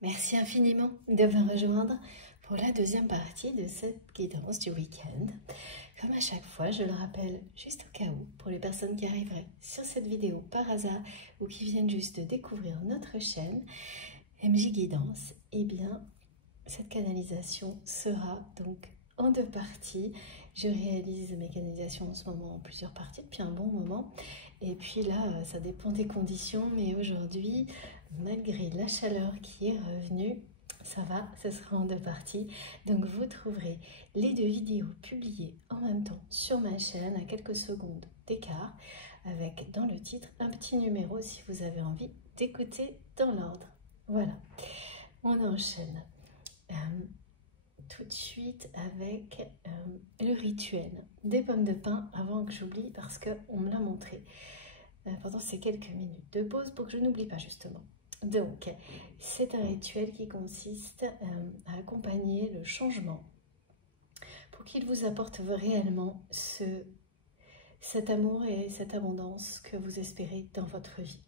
Merci infiniment de me rejoindre pour la deuxième partie de cette guidance du week-end. Comme à chaque fois, je le rappelle juste au cas où, pour les personnes qui arriveraient sur cette vidéo par hasard ou qui viennent juste de découvrir notre chaîne MJ Guidance, eh bien, cette canalisation sera donc en deux parties. Je réalise mes canalisations en ce moment en plusieurs parties depuis un bon moment. Et puis là, ça dépend des conditions, mais aujourd'hui, malgré la chaleur qui est revenue, ça va, ce sera en deux parties. Donc vous trouverez les deux vidéos publiées en même temps sur ma chaîne à quelques secondes d'écart, avec dans le titre un petit numéro si vous avez envie d'écouter dans l'ordre. Voilà, on enchaîne tout de suite avec le rituel des pommes de pin avant que j'oublie parce qu'on me l'a montré pendant ces quelques minutes de pause pour que je n'oublie pas justement. Donc, c'est un rituel qui consiste à accompagner le changement pour qu'il vous apporte réellement cet amour et cette abondance que vous espérez dans votre vie,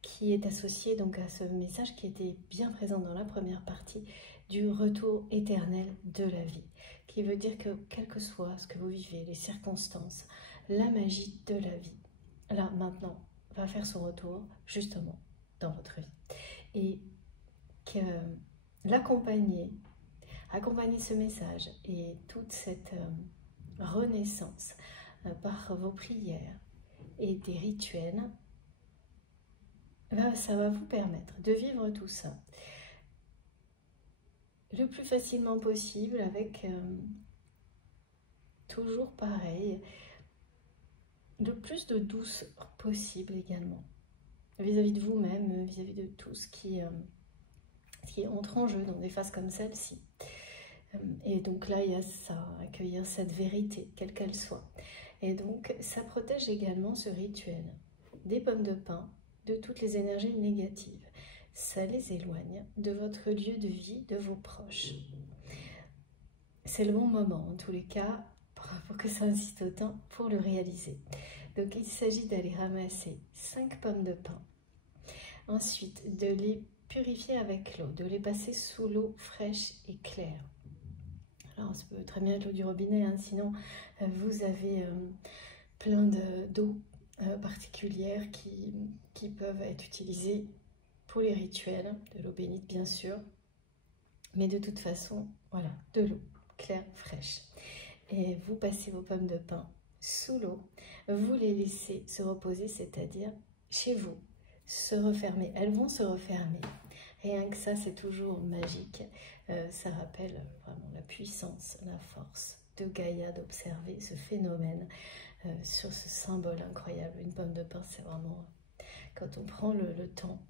qui est associé donc à ce message qui était bien présent dans la première partie du retour éternel de la vie, qui veut dire que quel que soit ce que vous vivez, les circonstances, la magie de la vie, là maintenant, va faire son retour justement dans votre vie. Et que accompagner ce message et toute cette renaissance par vos prières et des rituels, ça va vous permettre de vivre tout ça le plus facilement possible avec toujours pareil, le plus de douceur possible également vis-à-vis de vous-même, vis-à-vis de tout ce qui entre en jeu dans des phases comme celle-ci. Et donc là, il y a ça, accueillir cette vérité, quelle qu'elle soit. Et donc, ça protège également ce rituel des pommes de pin de toutes les énergies négatives. Ça les éloigne de votre lieu de vie, de vos proches. C'est le bon moment, en tous les cas, pour que ça insiste autant pour le réaliser. Donc, il s'agit d'aller ramasser 5 pommes de pin. Ensuite, de les purifier avec l'eau, de les passer sous l'eau fraîche et claire. Alors, ça peut très bien être l'eau du robinet, hein, sinon vous avez plein d'eau particulières qui peuvent être utilisées pour les rituels, de l'eau bénite bien sûr, mais de toute façon, voilà, de l'eau claire, fraîche. Et vous passez vos pommes de pin sous l'eau, vous les laissez se reposer, c'est-à-dire chez vous, se refermer. Elles vont se refermer. Rien que ça, c'est toujours magique. Ça rappelle vraiment la puissance, la force de Gaïa d'observer ce phénomène sur ce symbole incroyable. Une pomme de pin, c'est vraiment, quand on prend le temps,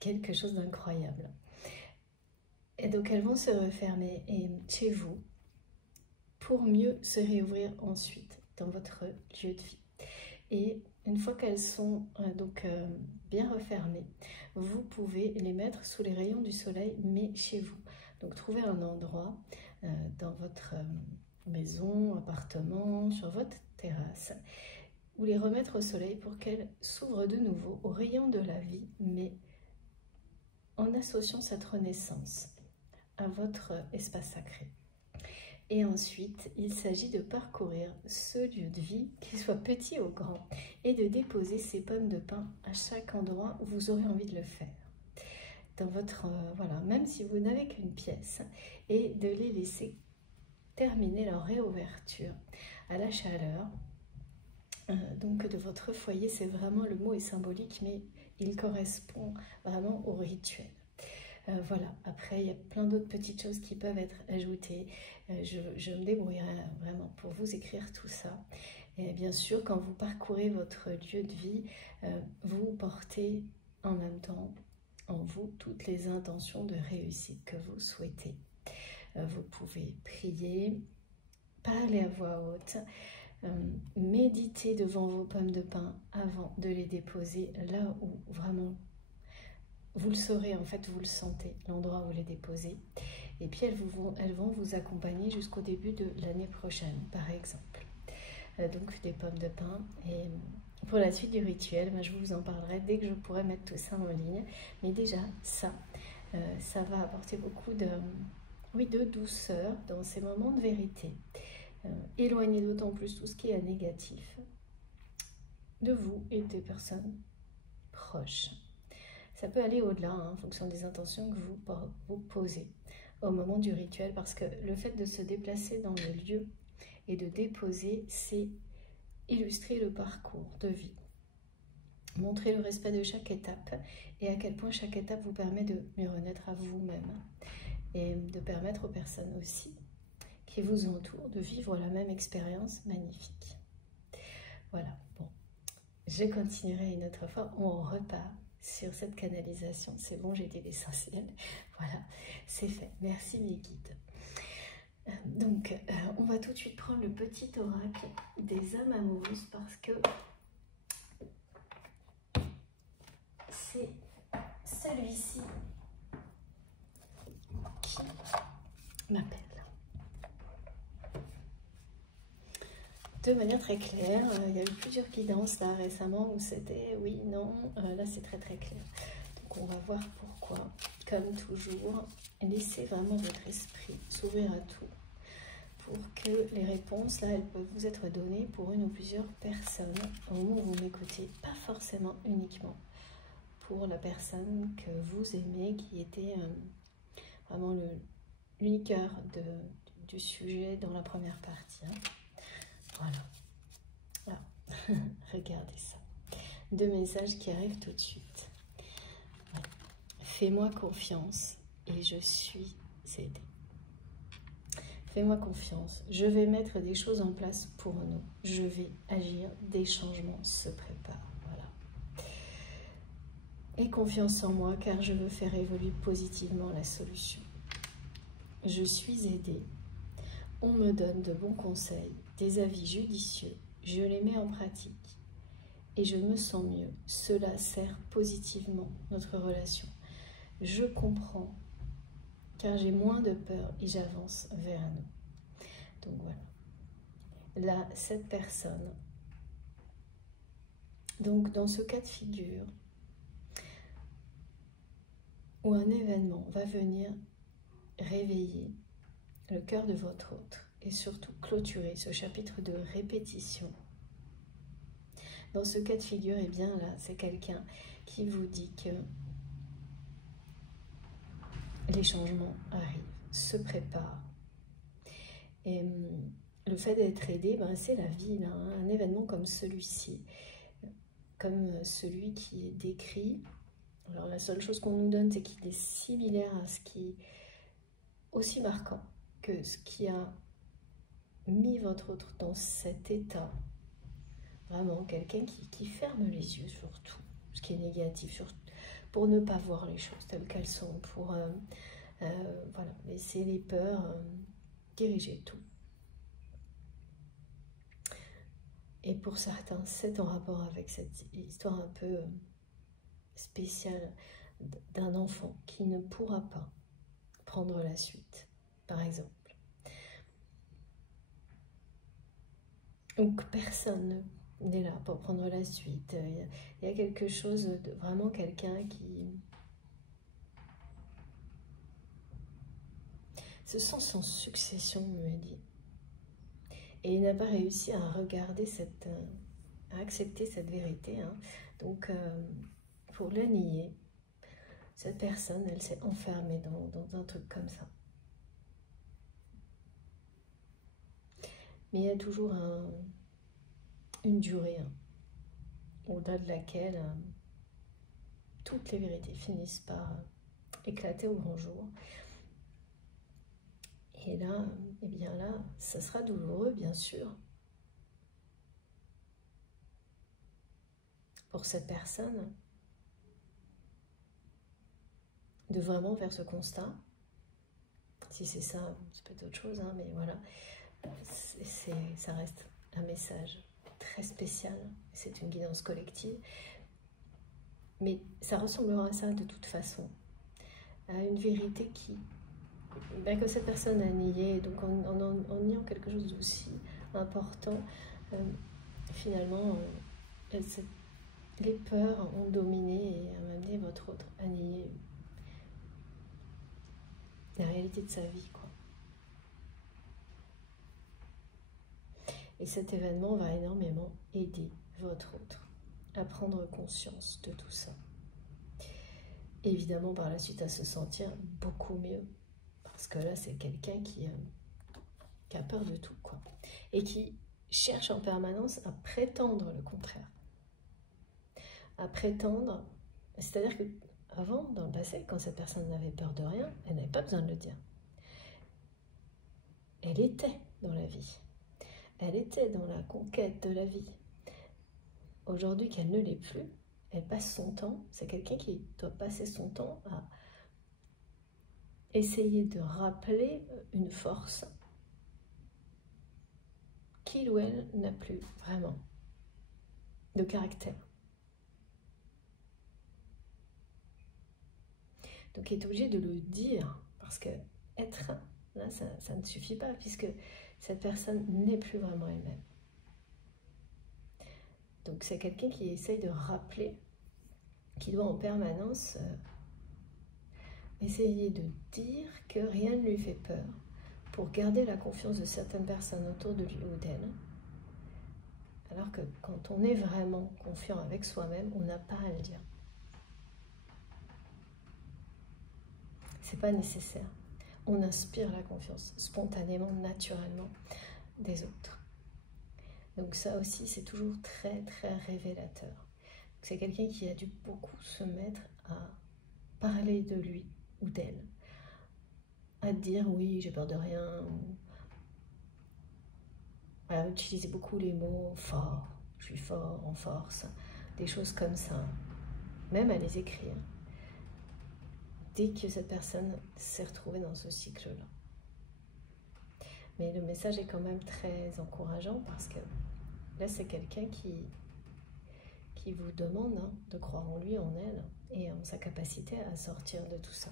quelque chose d'incroyable. Et donc, elles vont se refermer chez vous pour mieux se réouvrir ensuite dans votre lieu de vie. Et une fois qu'elles sont bien refermées, vous pouvez les mettre sous les rayons du soleil, mais chez vous. Donc trouvez un endroit dans votre maison, appartement, sur votre terrasse, ou les remettre au soleil pour qu'elles s'ouvrent de nouveau aux rayons de la vie, mais en associant cette renaissance à votre espace sacré. Et ensuite, il s'agit de parcourir ce lieu de vie, qu'il soit petit ou grand, et de déposer ces pommes de pin à chaque endroit où vous aurez envie de le faire. Dans votre, voilà, même si vous n'avez qu'une pièce, et de les laisser terminer leur réouverture à la chaleur. Donc de votre foyer, c'est vraiment, le mot est symbolique, mais il correspond vraiment au rituel. Voilà, après il y a plein d'autres petites choses qui peuvent être ajoutées. Je me débrouillerai vraiment pour vous écrire tout ça. Et bien sûr, quand vous parcourez votre lieu de vie, vous portez en même temps en vous toutes les intentions de réussite que vous souhaitez. Vous pouvez prier, parler à voix haute, méditer devant vos pommes de pin avant de les déposer là où vraiment vous le saurez, en fait, vous le sentez, l'endroit où vous les déposez. Et puis, elles vont vous accompagner jusqu'au début de l'année prochaine, par exemple. Donc, des pommes de pin. Et pour la suite du rituel, je vous en parlerai dès que je pourrai mettre tout ça en ligne. Mais déjà, ça, Ça va apporter beaucoup oui, de douceur dans ces moments de vérité. Éloignez d'autant plus tout ce qui est négatif de vous et des personnes proches. Ça peut aller au-delà, hein, en fonction des intentions que vous posez au moment du rituel, parce que le fait de se déplacer dans le lieu et de déposer, c'est illustrer le parcours de vie. Montrer le respect de chaque étape et à quel point chaque étape vous permet de mieux renaître à vous-même et de permettre aux personnes aussi qui vous entourent de vivre la même expérience magnifique. Voilà, bon, je continuerai une autre fois, on repart sur cette canalisation. C'est bon, j'ai dit l'essentiel. Voilà, c'est fait. Merci mes guides. Donc, on va tout de suite prendre le petit oracle des âmes amoureuses parce que c'est celui-ci qui m'appelle. De manière très claire, il y a eu plusieurs guidances là récemment où c'était oui, non, là c'est très très clair. Donc on va voir pourquoi. Comme toujours, laissez vraiment votre esprit s'ouvrir à tout pour que les réponses là, elles peuvent vous être données pour une ou plusieurs personnes au moment où vous m'écoutez, pas forcément uniquement pour la personne que vous aimez, qui était vraiment l'unique cœur du sujet dans la première partie. Hein. Voilà. Alors, regardez ça. 2 messages qui arrivent tout de suite. Ouais. Fais-moi confiance et je suis aidée. Fais-moi confiance. Je vais mettre des choses en place pour nous. Je vais agir. Des changements se préparent. Voilà. Aie confiance en moi car je veux faire évoluer positivement la solution. Je suis aidée. On me donne de bons conseils, des avis judicieux. Je les mets en pratique et je me sens mieux. Cela sert positivement notre relation. Je comprends car j'ai moins de peur et j'avance vers nous. Donc voilà. Là, cette personne, donc dans ce cas de figure, où un événement va venir réveiller le cœur de votre autre et surtout clôturer ce chapitre de répétition. Dans ce cas de figure, eh bien là, c'est quelqu'un qui vous dit que les changements arrivent, se préparent. Et le fait d'être aidé, ben, c'est la vie, là, hein. Un événement comme celui-ci, comme celui qui est décrit. Alors la seule chose qu'on nous donne, c'est qu'il est similaire à ce qui est aussi marquant que ce qui a mis votre autre dans cet état. Vraiment, quelqu'un qui ferme les yeux sur tout, ce qui est négatif, pour ne pas voir les choses telles qu'elles sont, pour voilà, laisser les peurs diriger tout. Et pour certains, c'est en rapport avec cette histoire un peu spéciale d'un enfant qui ne pourra pas prendre la suite, par exemple. Donc personne n'est là pour prendre la suite. Il y a quelque chose de vraiment quelqu'un qui se sent sans succession, me dit. Et il n'a pas réussi à regarder à accepter cette vérité. Hein. Donc, pour la nier, cette personne, elle s'est enfermée dans un truc comme ça. Mais il y a toujours une durée, hein, au-delà de laquelle toutes les vérités finissent par éclater au grand jour. Et là, eh bien là, ça sera douloureux, bien sûr, pour cette personne de vraiment faire ce constat. Si c'est ça, c'est peut-être autre chose, hein, mais voilà, ça reste un message très spécial. C'est une guidance collective. Mais ça ressemblera à ça de toute façon, à une vérité que cette personne a niée, donc en niant quelque chose d'aussi important, finalement, les peurs ont dominé et ont amené votre autre à nier la réalité de sa vie, quoi. Et cet événement va énormément aider votre autre à prendre conscience de tout ça. Évidemment, par la suite, à se sentir beaucoup mieux. Parce que là, c'est quelqu'un qui a peur de tout, quoi. Et qui cherche en permanence à prétendre le contraire. À prétendre, c'est-à-dire que avant, dans le passé, quand cette personne n'avait peur de rien, elle n'avait pas besoin de le dire. Elle était dans la vie. Elle était dans la conquête de la vie. Aujourd'hui qu'elle ne l'est plus, elle passe son temps, c'est quelqu'un qui doit passer son temps à essayer de rappeler une force qu'il ou elle n'a plus vraiment de caractère. Donc il est obligé de le dire, parce que être, là, ça ne suffit pas, puisque cette personne n'est plus vraiment elle-même. Donc c'est quelqu'un qui essaye de rappeler, qui doit en permanence essayer de dire que rien ne lui fait peur, pour garder la confiance de certaines personnes autour de lui ou d'elle. Alors que quand on est vraiment confiant avec soi-même, on n'a pas à le dire. C'est pas nécessaire. On inspire la confiance spontanément, naturellement des autres. Donc ça aussi, c'est toujours très, très révélateur. C'est quelqu'un qui a dû beaucoup se mettre à parler de lui ou d'elle, à dire oui, j'ai peur de rien, à utiliser beaucoup les mots fort, je suis fort, en force, des choses comme ça, même à les écrire, dès que cette personne s'est retrouvée dans ce cycle-là. Mais le message est quand même très encourageant, parce que là, c'est quelqu'un qui vous demande de croire en lui, en elle, et en sa capacité à sortir de tout ça.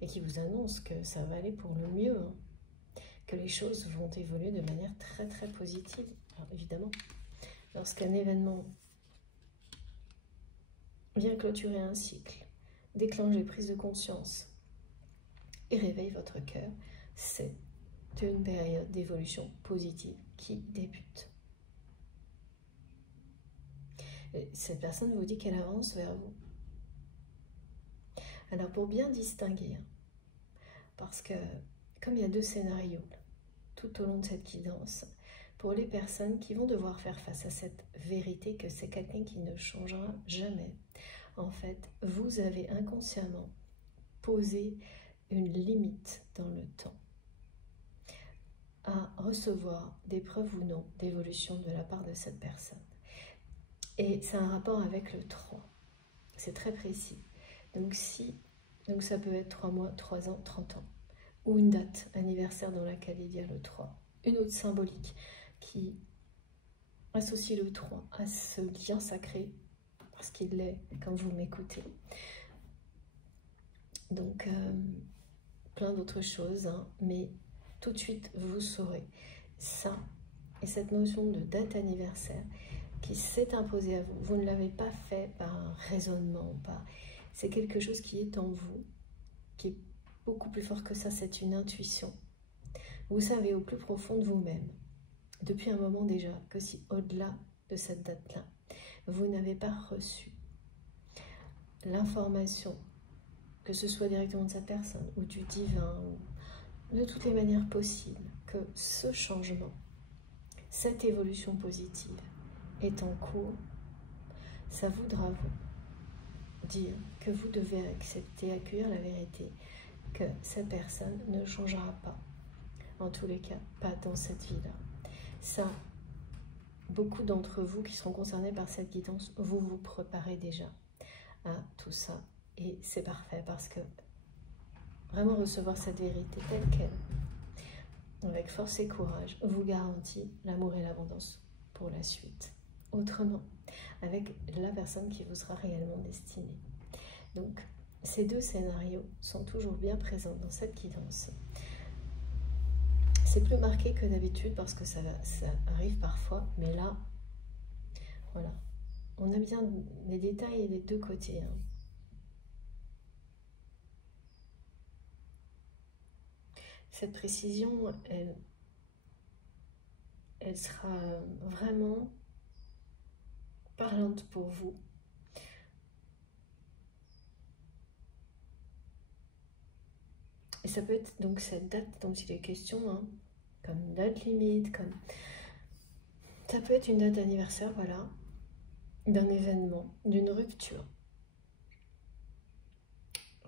Et qui vous annonce que ça va aller pour le mieux, que les choses vont évoluer de manière très très positive. Alors évidemment, lorsqu'un événement vient clôturer un cycle, déclenche des prises de conscience et réveille votre cœur, c'est une période d'évolution positive qui débute. Et cette personne vous dit qu'elle avance vers vous. Alors pour bien distinguer, parce que comme il y a deux scénarios tout au long de cette guidance, pour les personnes qui vont devoir faire face à cette vérité que c'est quelqu'un qui ne changera jamais, en fait, vous avez inconsciemment posé une limite dans le temps à recevoir des preuves ou non d'évolution de la part de cette personne. Et c'est un rapport avec le 3. C'est très précis. Donc ça peut être 3 mois, 3 ans, 30 ans. Ou une date anniversaire dans laquelle il y a le 3. Une autre symbolique qui associe le 3 à ce lien sacré, parce qu'il l'est quand vous m'écoutez. Donc, plein d'autres choses, mais tout de suite, vous saurez ça. Et cette notion de date anniversaire qui s'est imposée à vous, vous ne l'avez pas fait par un raisonnement, c'est quelque chose qui est en vous, qui est beaucoup plus fort que ça, c'est une intuition. Vous savez au plus profond de vous-même, depuis un moment déjà, que si au-delà de cette date-là, vous n'avez pas reçu l'information, que ce soit directement de cette personne, ou du divin, ou de toutes les manières possibles, que ce changement, cette évolution positive est en cours, ça voudra vous dire que vous devez accepter, accueillir la vérité, que cette personne ne changera pas, en tous les cas, pas dans cette vie-là. Ça, beaucoup d'entre vous qui seront concernés par cette guidance, vous vous préparez déjà à tout ça, et c'est parfait, parce que vraiment recevoir cette vérité telle qu'elle, avec force et courage, vous garantit l'amour et l'abondance pour la suite. Autrement, avec la personne qui vous sera réellement destinée. Donc, ces deux scénarios sont toujours bien présents dans cette guidance. C'est plus marqué que d'habitude parce que ça arrive parfois, mais là, voilà. On a bien les détails des deux côtés. cette précision, elle sera vraiment parlante pour vous. Et ça peut être donc cette date dont il est question, hein, comme une date limite, comme ça peut être une date d'anniversaire, voilà, d'un événement, d'une rupture.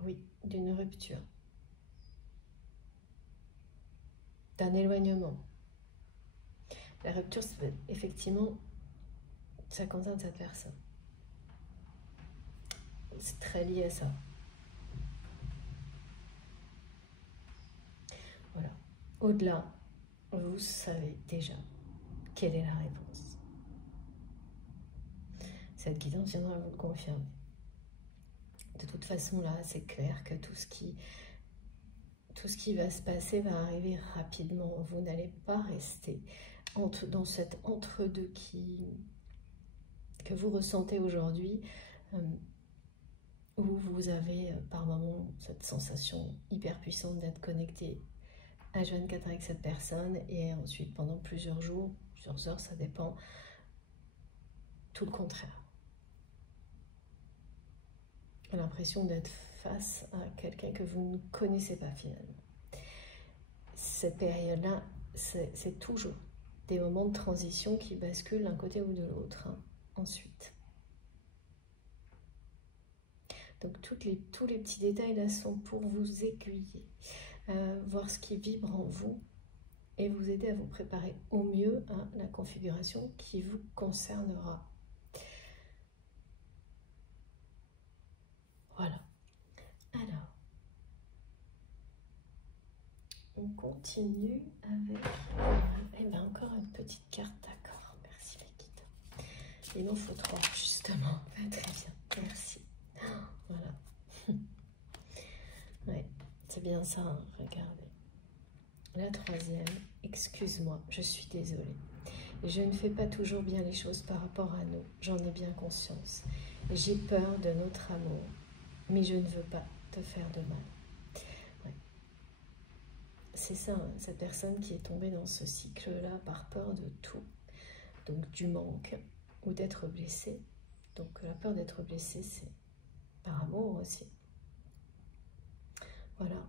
Oui, d'une rupture. D'un éloignement. La rupture, effectivement, ça concerne cette personne. C'est très lié à ça. Voilà. Au-delà, vous savez déjà quelle est la réponse. Cette guidance viendra vous le confirmer. De toute façon, là, c'est clair que tout ce qui va se passer va arriver rapidement. Vous n'allez pas rester dans cet entre-deux que vous ressentez aujourd'hui, où vous avez par moments cette sensation hyper puissante d'être connecté H24 avec cette personne, et ensuite pendant plusieurs jours, plusieurs heures, ça dépend, tout le contraire. L'impression d'être face à quelqu'un que vous ne connaissez pas finalement. Cette période-là, c'est toujours des moments de transition qui basculent d'un côté ou de l'autre, hein, ensuite. Donc tous les petits détails là sont pour vous aiguiller, voir ce qui vibre en vous et vous aider à vous préparer au mieux à la configuration qui vous concernera. Voilà. Alors, on continue avec encore une petite carte, d'accord. Merci les guides. Il m'en faut 3 justement. Très bien, merci. Voilà. Ouais, c'est bien ça, hein, regardez. La 3e, excuse-moi, je suis désolée. Je ne fais pas toujours bien les choses par rapport à nous, j'en ai bien conscience. J'ai peur de notre amour, mais je ne veux pas te faire de mal. Ouais. C'est ça, hein, cette personne qui est tombée dans ce cycle-là par peur de tout, donc du manque ou d'être blessée. Donc la peur d'être blessée, c'est par amour aussi. Voilà.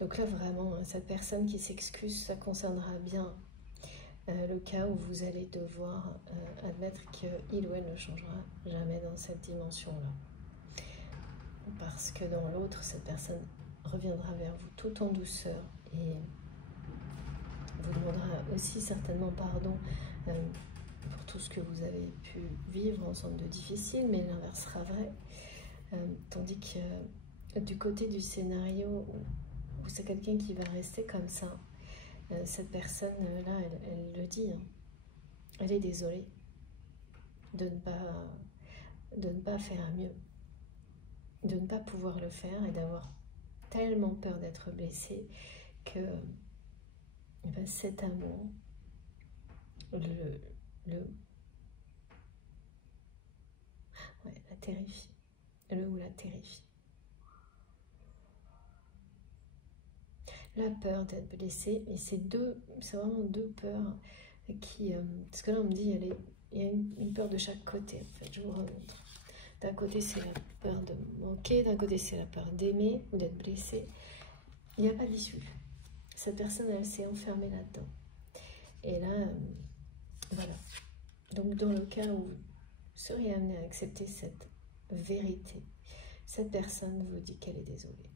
Donc là, vraiment, cette personne qui s'excuse, ça concernera bien le cas où vous allez devoir admettre qu'il ou elle ne changera jamais dans cette dimension-là. Parce que dans l'autre, cette personne reviendra vers vous tout en douceur et vous demandera aussi certainement pardon pour tout ce que vous avez pu vivre ensemble de difficile, mais l'inverse sera vrai. Tandis que du côté du scénario où c'est quelqu'un qui va rester comme ça, cette personne-là, elle le dit, hein, elle est désolée de ne pas faire mieux, de ne pas pouvoir le faire et d'avoir tellement peur d'être blessée que cet amour la terrifie, ou la terrifie. La peur d'être blessée, et c'est vraiment deux peurs qui, parce que là on me dit il y a une peur de chaque côté, en fait, je vous remontre. D'un côté c'est la peur de manquer, d'un côté c'est la peur d'aimer ou d'être blessée. Il n'y a pas d'issue. Cette personne, elle s'est enfermée là-dedans. Et là, voilà. Donc dans le cas où vous seriez amené à accepter cette vérité, cette personne vous dit qu'elle est désolée.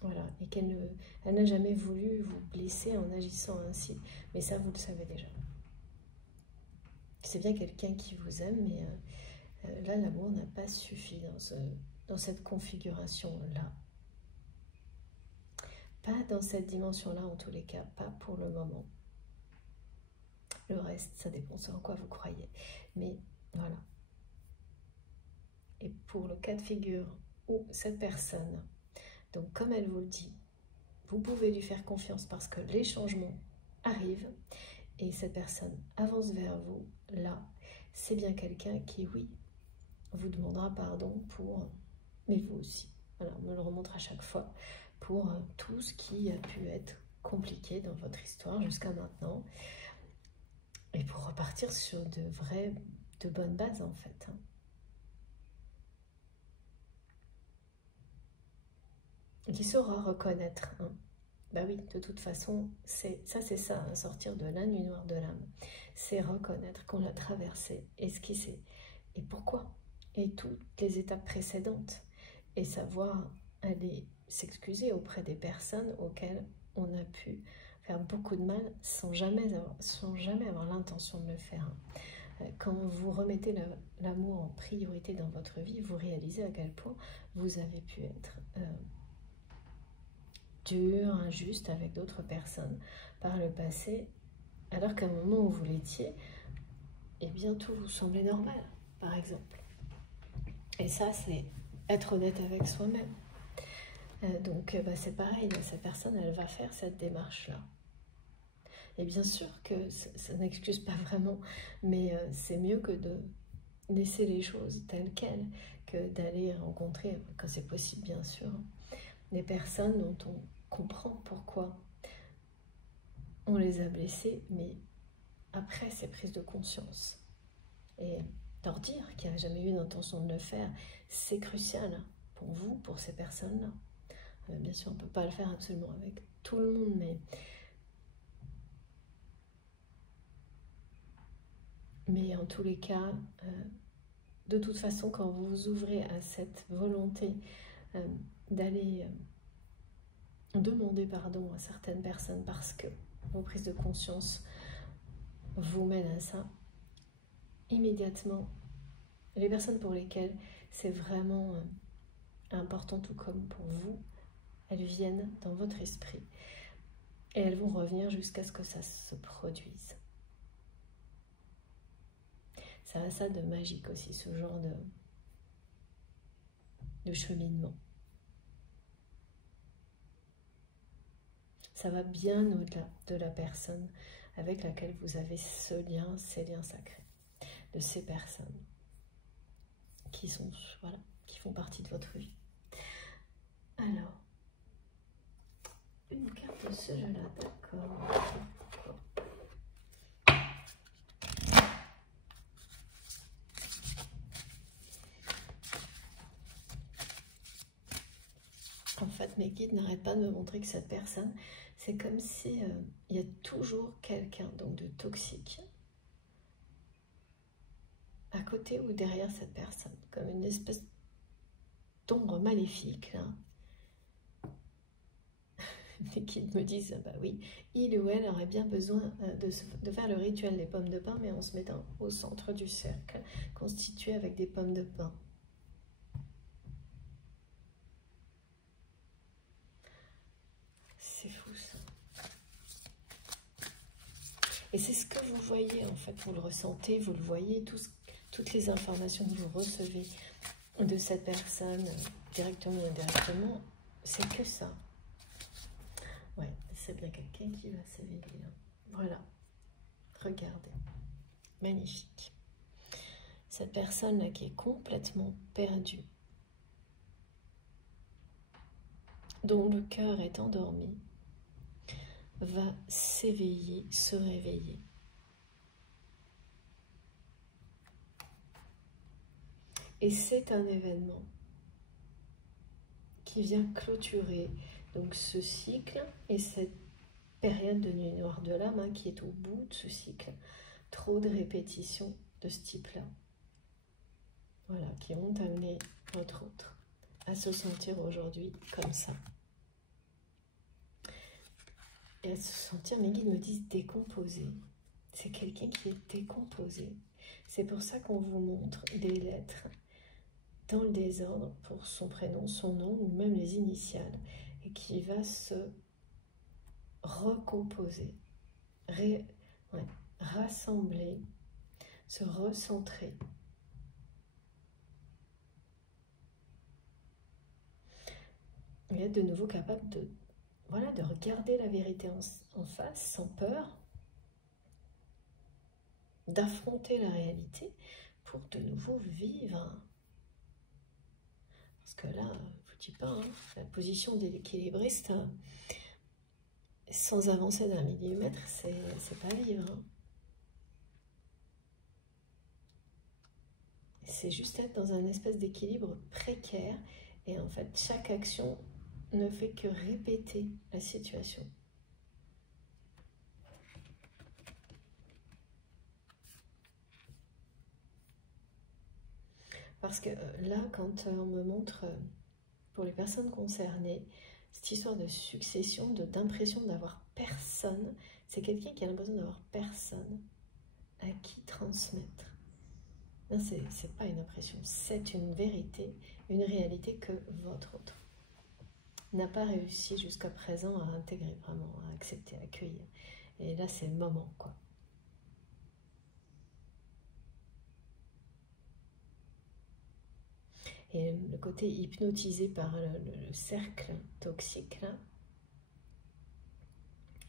Voilà, et qu'elle n'a jamais voulu vous blesser en agissant ainsi. Mais ça, vous le savez déjà. C'est bien quelqu'un qui vous aime, mais là, l'amour n'a pas suffi dans cette configuration-là. Pas dans cette dimension-là, en tous les cas, pas pour le moment. Le reste, ça dépend sur quoi vous croyez. Mais voilà. Et pour le cas de figure où cette personne, donc comme elle vous le dit, vous pouvez lui faire confiance parce que les changements arrivent et cette personne avance vers vous, là, c'est bien quelqu'un qui, oui, vous demandera pardon pour, mais vous aussi. Voilà, on me le remontre à chaque fois, pour tout ce qui a pu être compliqué dans votre histoire jusqu'à maintenant. Et pour repartir sur de bonnes bases en fait. Hein. Qui saura reconnaître. Hein. Bah oui, de toute façon, c'est ça, hein, sortir de la nuit noire de l'âme. C'est reconnaître qu'on l'a traversé, esquissé, et pourquoi, et toutes les étapes précédentes, et savoir aller s'excuser auprès des personnes auxquelles on a pu faire beaucoup de mal sans jamais avoir l'intention de le faire. Quand vous remettez l'amour en priorité dans votre vie, vous réalisez à quel point vous avez pu être dur, injuste avec d'autres personnes par le passé, alors qu'à un moment où vous l'étiez, eh bien tout vous semblait normal, par exemple. Et ça, c'est être honnête avec soi-même. Donc c'est pareil, cette personne, elle va faire cette démarche-là. Et bien sûr que ça n'excuse pas vraiment, mais c'est mieux que de laisser les choses telles quelles, que d'aller rencontrer, quand c'est possible bien sûr, des personnes dont on comprend pourquoi on les a blessés, mais après ces prises de conscience. Et leur dire qu'il n'y a jamais eu d'intention de le faire, c'est crucial pour vous, pour ces personnes-là. Bien sûr, on ne peut pas le faire absolument avec tout le monde, mais en tous les cas, de toute façon, quand vous vous ouvrez à cette volonté d'aller demander pardon à certaines personnes parce que vos prises de conscience vous mènent à ça, immédiatement, les personnes pour lesquelles c'est vraiment important, tout comme pour vous, elles viennent dans votre esprit et elles vont revenir jusqu'à ce que ça se produise. Ça a ça de magique aussi, ce genre de cheminement. Ça va bien au-delà de la personne avec laquelle vous avez ce lien, ces liens sacrés, de ces personnes qui sont, voilà, qui font partie de votre vie. Alors, une carte de ce jeu-là, d'accord. En fait, mes guides n'arrêtent pas de me montrer que cette personne, c'est comme si il y a toujours quelqu'un donc de toxique à côté ou derrière cette personne, comme une espèce d'ombre maléfique. Là. Mes guides me disent, bah oui, il ou elle aurait bien besoin de faire le rituel des pommes de pin, mais en se mettant au centre du cercle, constitué avec des pommes de pin. C'est fou ça. Et c'est ce que vous voyez en fait, vous le ressentez, vous le voyez, toutes les informations que vous recevez de cette personne, directement ou indirectement, c'est que ça. Ouais, c'est bien quelqu'un qui va s'éveiller. Voilà, regardez, magnifique. Cette personne-là qui est complètement perdue, dont le cœur est endormi, va s'éveiller, se réveiller. Et c'est un événement qui vient clôturer donc ce cycle et cette période de nuit noire de l'âme hein, qui est au bout de ce cycle. Trop de répétitions de ce type-là. Voilà, qui ont amené votre autre à se sentir aujourd'hui comme ça. Et à se sentir, mes guides me disent décomposé. C'est quelqu'un qui est décomposé. C'est pour ça qu'on vous montre des lettres dans le désordre pour son prénom, son nom ou même les initiales et qui va se recomposer, rassembler, se recentrer. Et être de nouveau capable de, voilà, de regarder la vérité en face sans peur, d'affronter la réalité pour de nouveau vivre que là, je vous dis pas, hein, la position d'équilibriste, sans avancer d'un millimètre, c'est pas vivre. Hein. C'est juste être dans un espèce d'équilibre précaire. Et en fait, chaque action ne fait que répéter la situation. Parce que là, quand on me montre, pour les personnes concernées, cette histoire de succession, d'impression d'avoir personne, c'est quelqu'un qui a l'impression d'avoir personne à qui transmettre. Non, c'est pas une impression, c'est une vérité, une réalité que votre autre n'a pas réussi jusqu'à présent à intégrer, vraiment, à accepter, à accueillir. Et là, c'est le moment, quoi. Et le côté hypnotisé par le cercle toxique, là,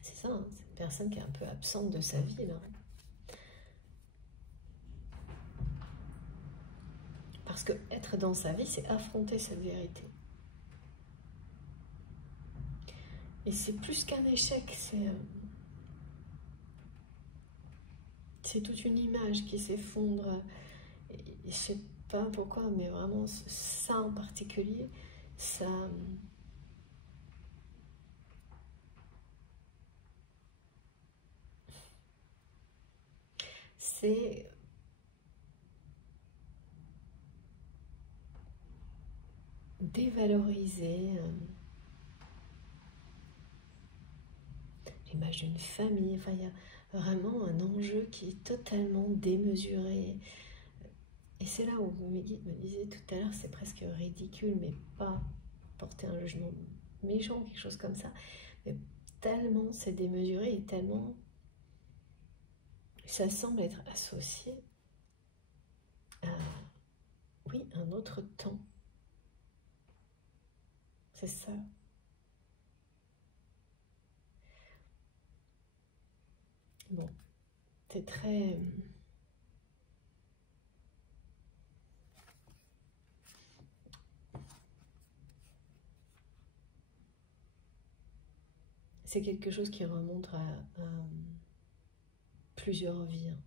c'est ça, hein, c'est une personne qui est un peu absente de sa vie, là. Parce que être dans sa vie, c'est affronter cette vérité. Et c'est plus qu'un échec, c'est toute une image qui s'effondre. Et je sais pas pourquoi, mais vraiment ça en particulier, ça... C'est... dévaloriser l'image d'une famille. Enfin, il y a vraiment un enjeu qui est totalement démesuré. Et c'est là où mes guides me disaient tout à l'heure, c'est presque ridicule, mais pas porter un jugement méchant, quelque chose comme ça. Mais tellement c'est démesuré et tellement ça semble être associé à, oui, un autre temps. C'est ça. Bon, c'est très... c'est quelque chose qui remonte à plusieurs vies. Hein.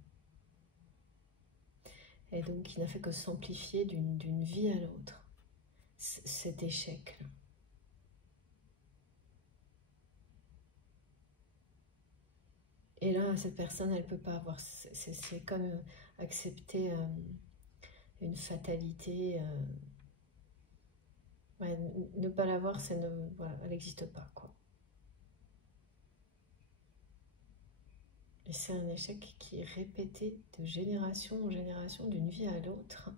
Et donc qui n'a fait que s'amplifier d'une vie à l'autre. Cet échec-là. Et là, cette personne, elle ne peut pas avoir... C'est comme accepter une fatalité. Ouais, ne pas l'avoir, c'est ne... Voilà, elle n'existe pas, quoi. Et c'est un échec qui est répété de génération en génération, d'une vie à l'autre.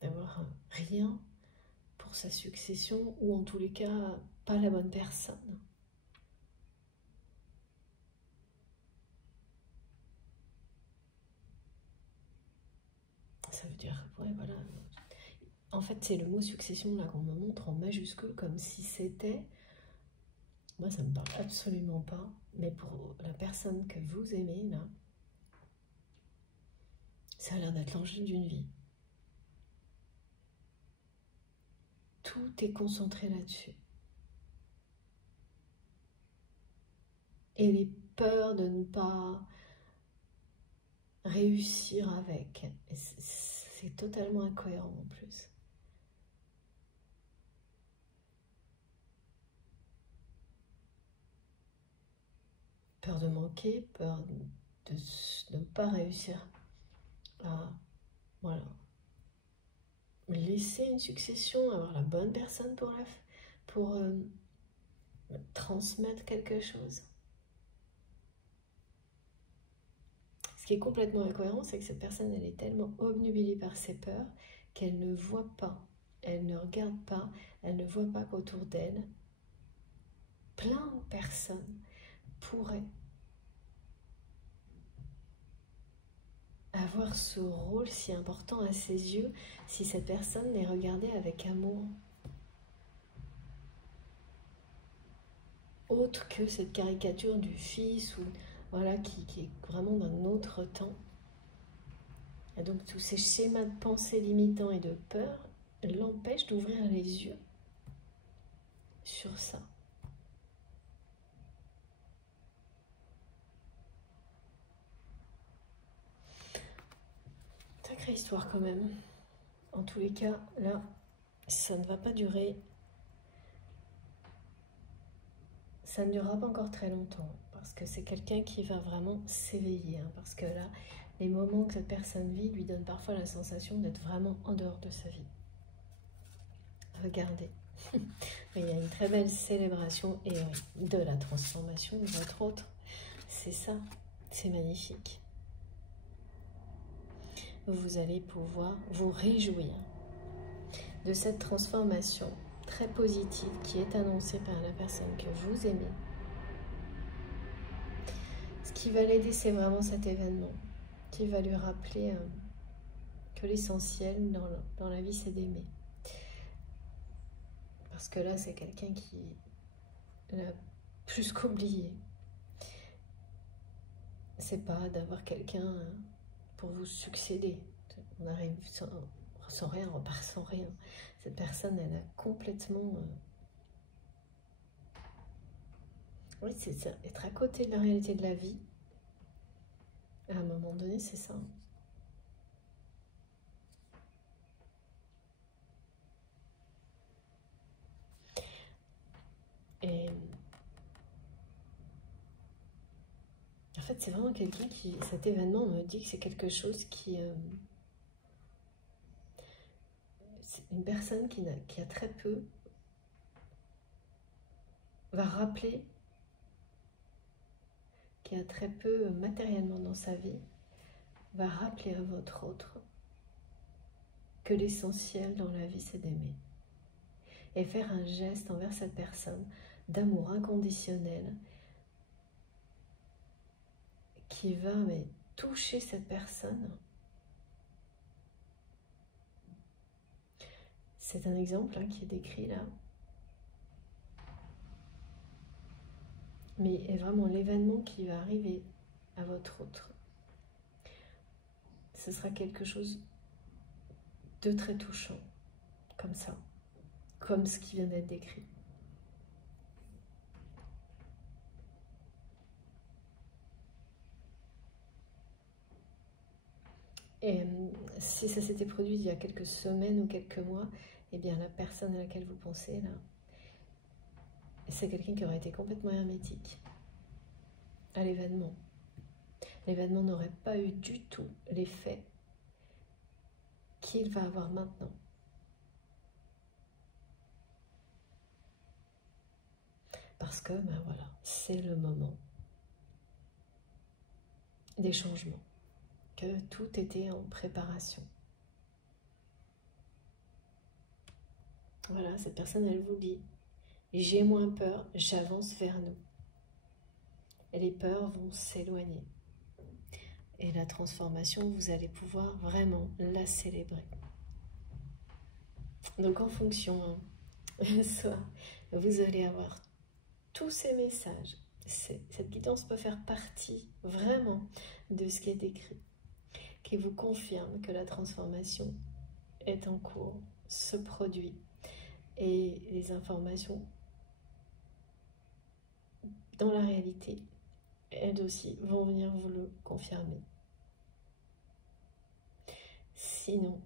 D'avoir rien pour sa succession, ou en tous les cas, pas la bonne personne. Ça veut dire, ouais, voilà. En fait, c'est le mot succession là qu'on me montre en majuscule, comme si c'était... Moi, ça me parle absolument pas. Mais pour la personne que vous aimez, là, ça a l'air d'être l'enjeu d'une vie. Tout est concentré là-dessus. Et les peurs de ne pas réussir avec, c'est totalement incohérent en plus. Peur de manquer, peur de ne pas réussir à, voilà, laisser une succession, avoir la bonne personne pour transmettre quelque chose. Ce qui est complètement incohérent, c'est que cette personne, elle est tellement obnubilée par ses peurs qu'elle ne voit pas, elle ne regarde pas, elle ne voit pas qu'autour d'elle, plein de personnes pourraient avoir ce rôle si important à ses yeux si cette personne les regardait avec amour. Autre que cette caricature du fils ou, voilà, qui est vraiment d'un autre temps. Et donc tous ces schémas de pensée limitants et de peur l'empêchent d'ouvrir les yeux sur ça. Sacrée histoire quand même. En tous les cas, là, ça ne va pas durer. Ça ne durera pas encore très longtemps, parce que c'est quelqu'un qui va vraiment s'éveiller, hein, parce que là, les moments que cette personne vit lui donnent parfois la sensation d'être vraiment en dehors de sa vie. Regardez. Mais il y a une très belle célébration et de la transformation, entre autres. C'est ça, c'est magnifique. Vous allez pouvoir vous réjouir de cette transformation très positive qui est annoncée par la personne que vous aimez. Ce qui va l'aider, c'est vraiment cet événement qui va lui rappeler que l'essentiel dans la vie, c'est d'aimer. Parce que là, c'est quelqu'un qui l'a plus qu'oublié. C'est pas d'avoir quelqu'un pour vous succéder. On arrive sans rien, on repart sans rien. Cette personne, elle a complètement... Oui, c'est ça. Être à côté de la réalité de la vie, à un moment donné, c'est ça. Et en fait, c'est vraiment quelqu'un qui... Cet événement me dit que c'est quelque chose qui... c'est une personne qui a très peu... va rappeler, qui a très peu matériellement dans sa vie, va rappeler à votre autre que l'essentiel dans la vie, c'est d'aimer. Et faire un geste envers cette personne d'amour inconditionnel qui va toucher cette personne. C'est un exemple qui est décrit là. Mais est vraiment l'événement qui va arriver à votre autre. Ce sera quelque chose de très touchant, comme ça, comme ce qui vient d'être décrit. Et si ça s'était produit il y a quelques semaines ou quelques mois, eh bien la personne à laquelle vous pensez là, c'est quelqu'un qui aurait été complètement hermétique à l'événement. L'événement n'aurait pas eu du tout l'effet qu'il va avoir maintenant. Parce que, voilà, c'est le moment des changements, que tout était en préparation. Voilà, cette personne, elle vous dit, j'ai moins peur, j'avance vers nous. Et les peurs vont s'éloigner. Et la transformation, vous allez pouvoir vraiment la célébrer. Donc en fonction, soit vous allez avoir tous ces messages. Cette guidance peut faire partie vraiment de ce qui est écrit, qui vous confirme que la transformation est en cours, se produit, et les informations dans la réalité, elles aussi, vont venir vous le confirmer. Sinon,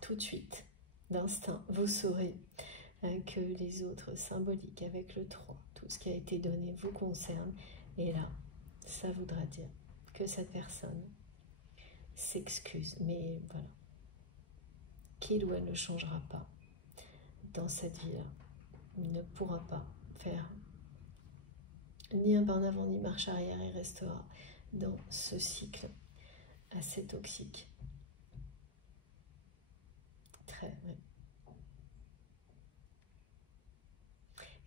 tout de suite, d'instinct, vous saurez que les autres symboliques avec le 3, tout ce qui a été donné vous concerne. Et là, ça voudra dire que cette personne s'excuse. Mais voilà, qu'il ou elle ne changera pas dans cette vie-là. Il ne pourra pas faire ni un pas en avant ni marche arrière et restera dans ce cycle assez toxique. Très, oui.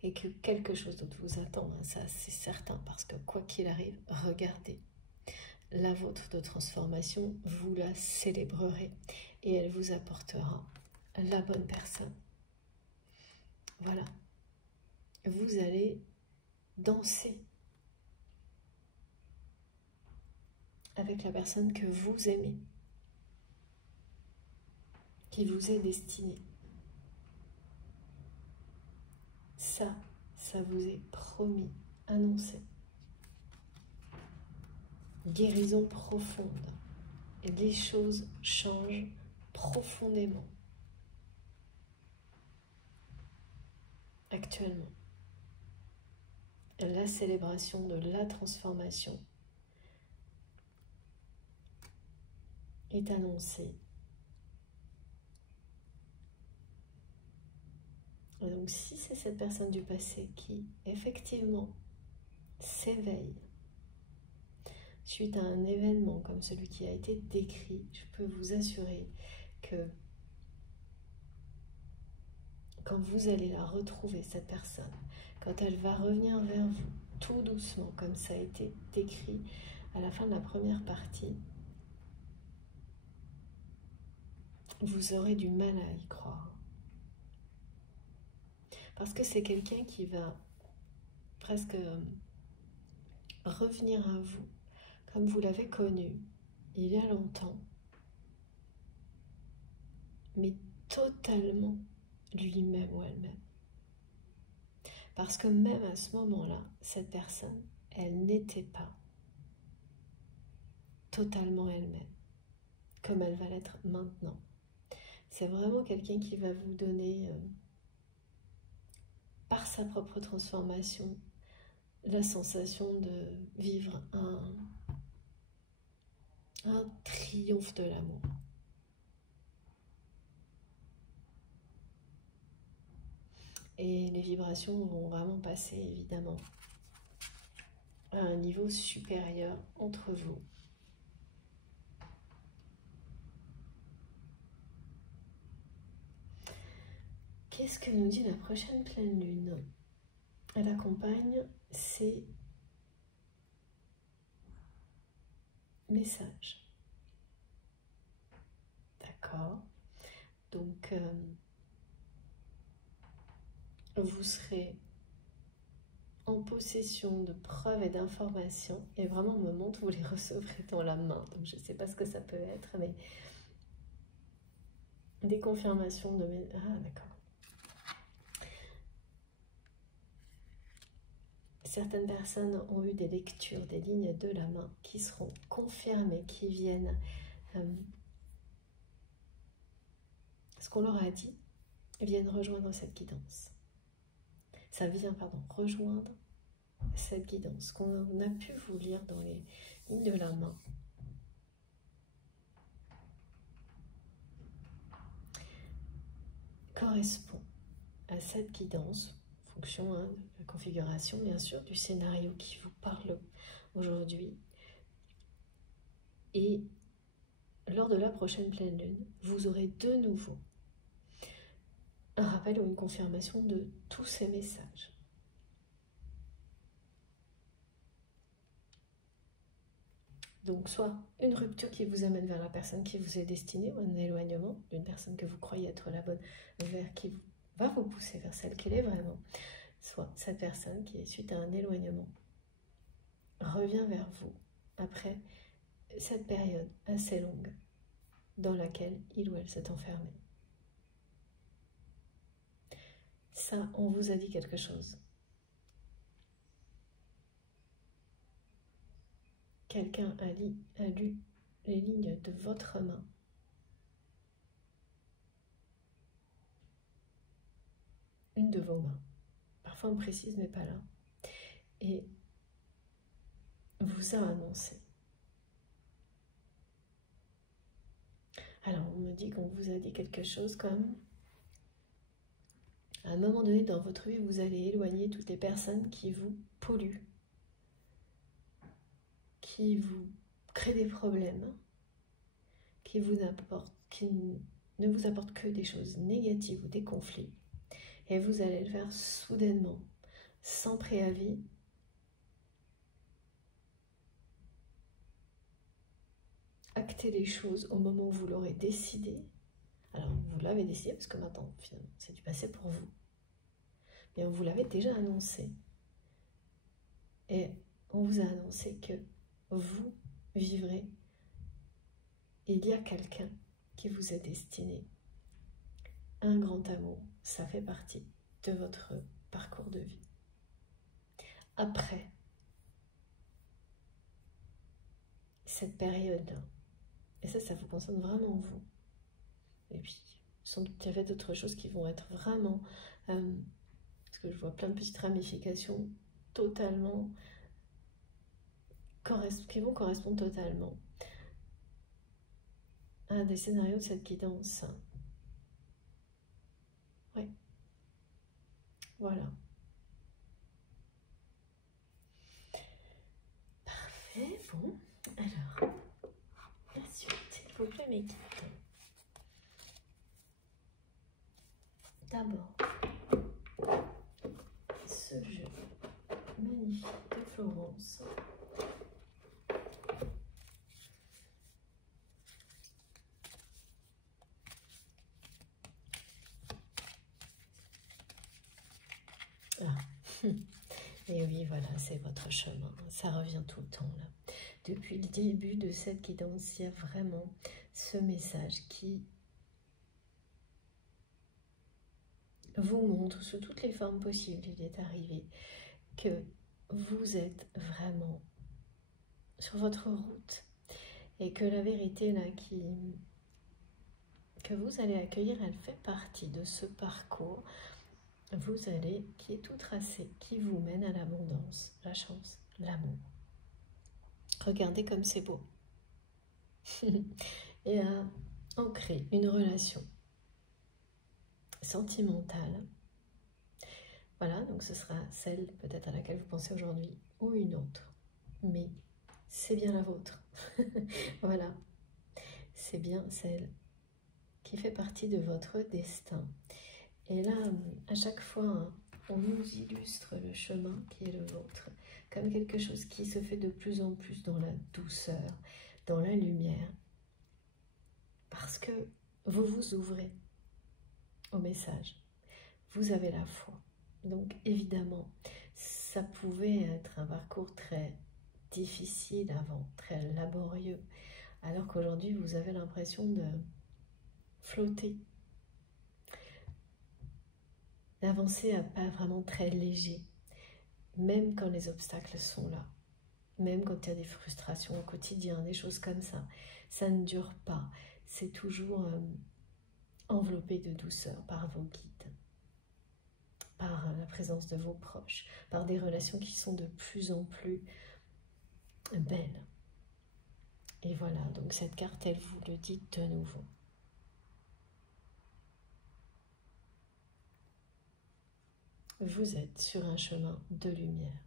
Et que quelque chose d'autre vous attend, hein, ça c'est certain, parce que quoi qu'il arrive, regardez, la vôtre de transformation, vous la célébrerez et elle vous apportera la bonne personne. Voilà, vous allez danser avec la personne que vous aimez, qui vous est destinée. Ça vous est promis, annoncé. Guérison profonde. Et les choses changent profondément. Actuellement. La célébration de la transformation est annoncée. Et donc si c'est cette personne du passé qui effectivement s'éveille suite à un événement comme celui qui a été décrit, je peux vous assurer que quand vous allez la retrouver, cette personne, quand elle va revenir vers vous, tout doucement, comme ça a été décrit à la fin de la première partie, vous aurez du mal à y croire. Parce que c'est quelqu'un qui va presque revenir à vous, comme vous l'avez connu il y a longtemps, mais totalement lui-même ou elle-même. Parce que même à ce moment-là, cette personne, elle n'était pas totalement elle-même, comme elle va l'être maintenant. C'est vraiment quelqu'un qui va vous donner, par sa propre transformation, la sensation de vivre un triomphe de l'amour. Et les vibrations vont vraiment passer, évidemment, à un niveau supérieur entre vous. Qu'est-ce que nous dit la prochaine pleine lune? Elle accompagne ces messages. D'accord? Donc, vous serez en possession de preuves et d'informations, et vraiment au moment où vous les recevrez dans la main. Donc, je ne sais pas ce que ça peut être, mais des confirmations de... Ah, d'accord. Certaines personnes ont eu des lectures, des lignes de la main qui seront confirmées, qui viennent... ce qu'on leur a dit, viennent rejoindre cette guidance. Ça vient, pardon, rejoindre cette guidance qu'on a pu vous lire dans les lignes de la main. Correspond à cette guidance, en fonction de la configuration, bien sûr, du scénario qui vous parle aujourd'hui. Et lors de la prochaine pleine lune, vous aurez de nouveau un rappel ou une confirmation de tous ces messages. Donc, soit une rupture qui vous amène vers la personne qui vous est destinée, ou un éloignement d'une personne que vous croyez être la bonne, vers qui va vous pousser vers celle qu'elle est vraiment. Soit cette personne qui, suite à un éloignement, revient vers vous après cette période assez longue dans laquelle il ou elle s'est enfermé. Ça, on vous a dit quelque chose. Quelqu'un a lu les lignes de votre main. Une de vos mains. Parfois on précise, mais pas là. Et vous a annoncé. Alors, on me dit qu'on vous a dit quelque chose comme... À un moment donné dans votre vie, vous allez éloigner toutes les personnes qui vous polluent, qui vous créent des problèmes, qui ne vous apportent que des choses négatives ou des conflits. Et vous allez le faire soudainement, sans préavis. Acter les choses au moment où vous l'aurez décidé. Alors, vous l'avez décidé parce que maintenant, finalement, c'est du passé pour vous. Mais on vous l'avait déjà annoncé. Et on vous a annoncé que vous vivrez, il y a quelqu'un qui vous est destiné. Un grand amour, ça fait partie de votre parcours de vie. Après cette période-là, et ça vous concerne vraiment vous, et puis sans doute il y avait d'autres choses qui vont être vraiment, parce que je vois plein de petites ramifications totalement, qui vont correspondre totalement à des scénarios de cette guidance. Oui, voilà. Parfait, bon, alors, la suite, s'il vous plaît, mes guides. D'abord, ce jeu magnifique de Florence. Ah. Et oui, voilà, c'est votre chemin. Ça revient tout le temps, là. Depuis le début de cette guidance, il y a vraiment ce message qui vous montre sous toutes les formes possibles, il est arrivé, que vous êtes vraiment sur votre route et que la vérité là que vous allez accueillir, elle fait partie de ce parcours qui est tout tracé, qui vous mène à l'abondance, la chance, l'amour. Regardez comme c'est beau. Et à ancrer une relation sentimentale. Voilà, donc ce sera celle peut-être à laquelle vous pensez aujourd'hui ou une autre. Mais c'est bien la vôtre. Voilà, c'est bien celle qui fait partie de votre destin. Et là, à chaque fois, on nous illustre le chemin qui est le vôtre, comme quelque chose qui se fait de plus en plus dans la douceur, dans la lumière, parce que vous vous ouvrez au message, vous avez la foi. Donc évidemment, ça pouvait être un parcours très difficile avant, très laborieux, alors qu'aujourd'hui vous avez l'impression de flotter, d'avancer à pas vraiment très léger, même quand les obstacles sont là, même quand il y a des frustrations au quotidien, des choses comme ça ne dure pas, c'est toujours enveloppé de douceur par vos guides, par la présence de vos proches, par des relations qui sont de plus en plus belles. Et voilà, donc cette carte, elle vous le dit de nouveau. Vous êtes sur un chemin de lumière.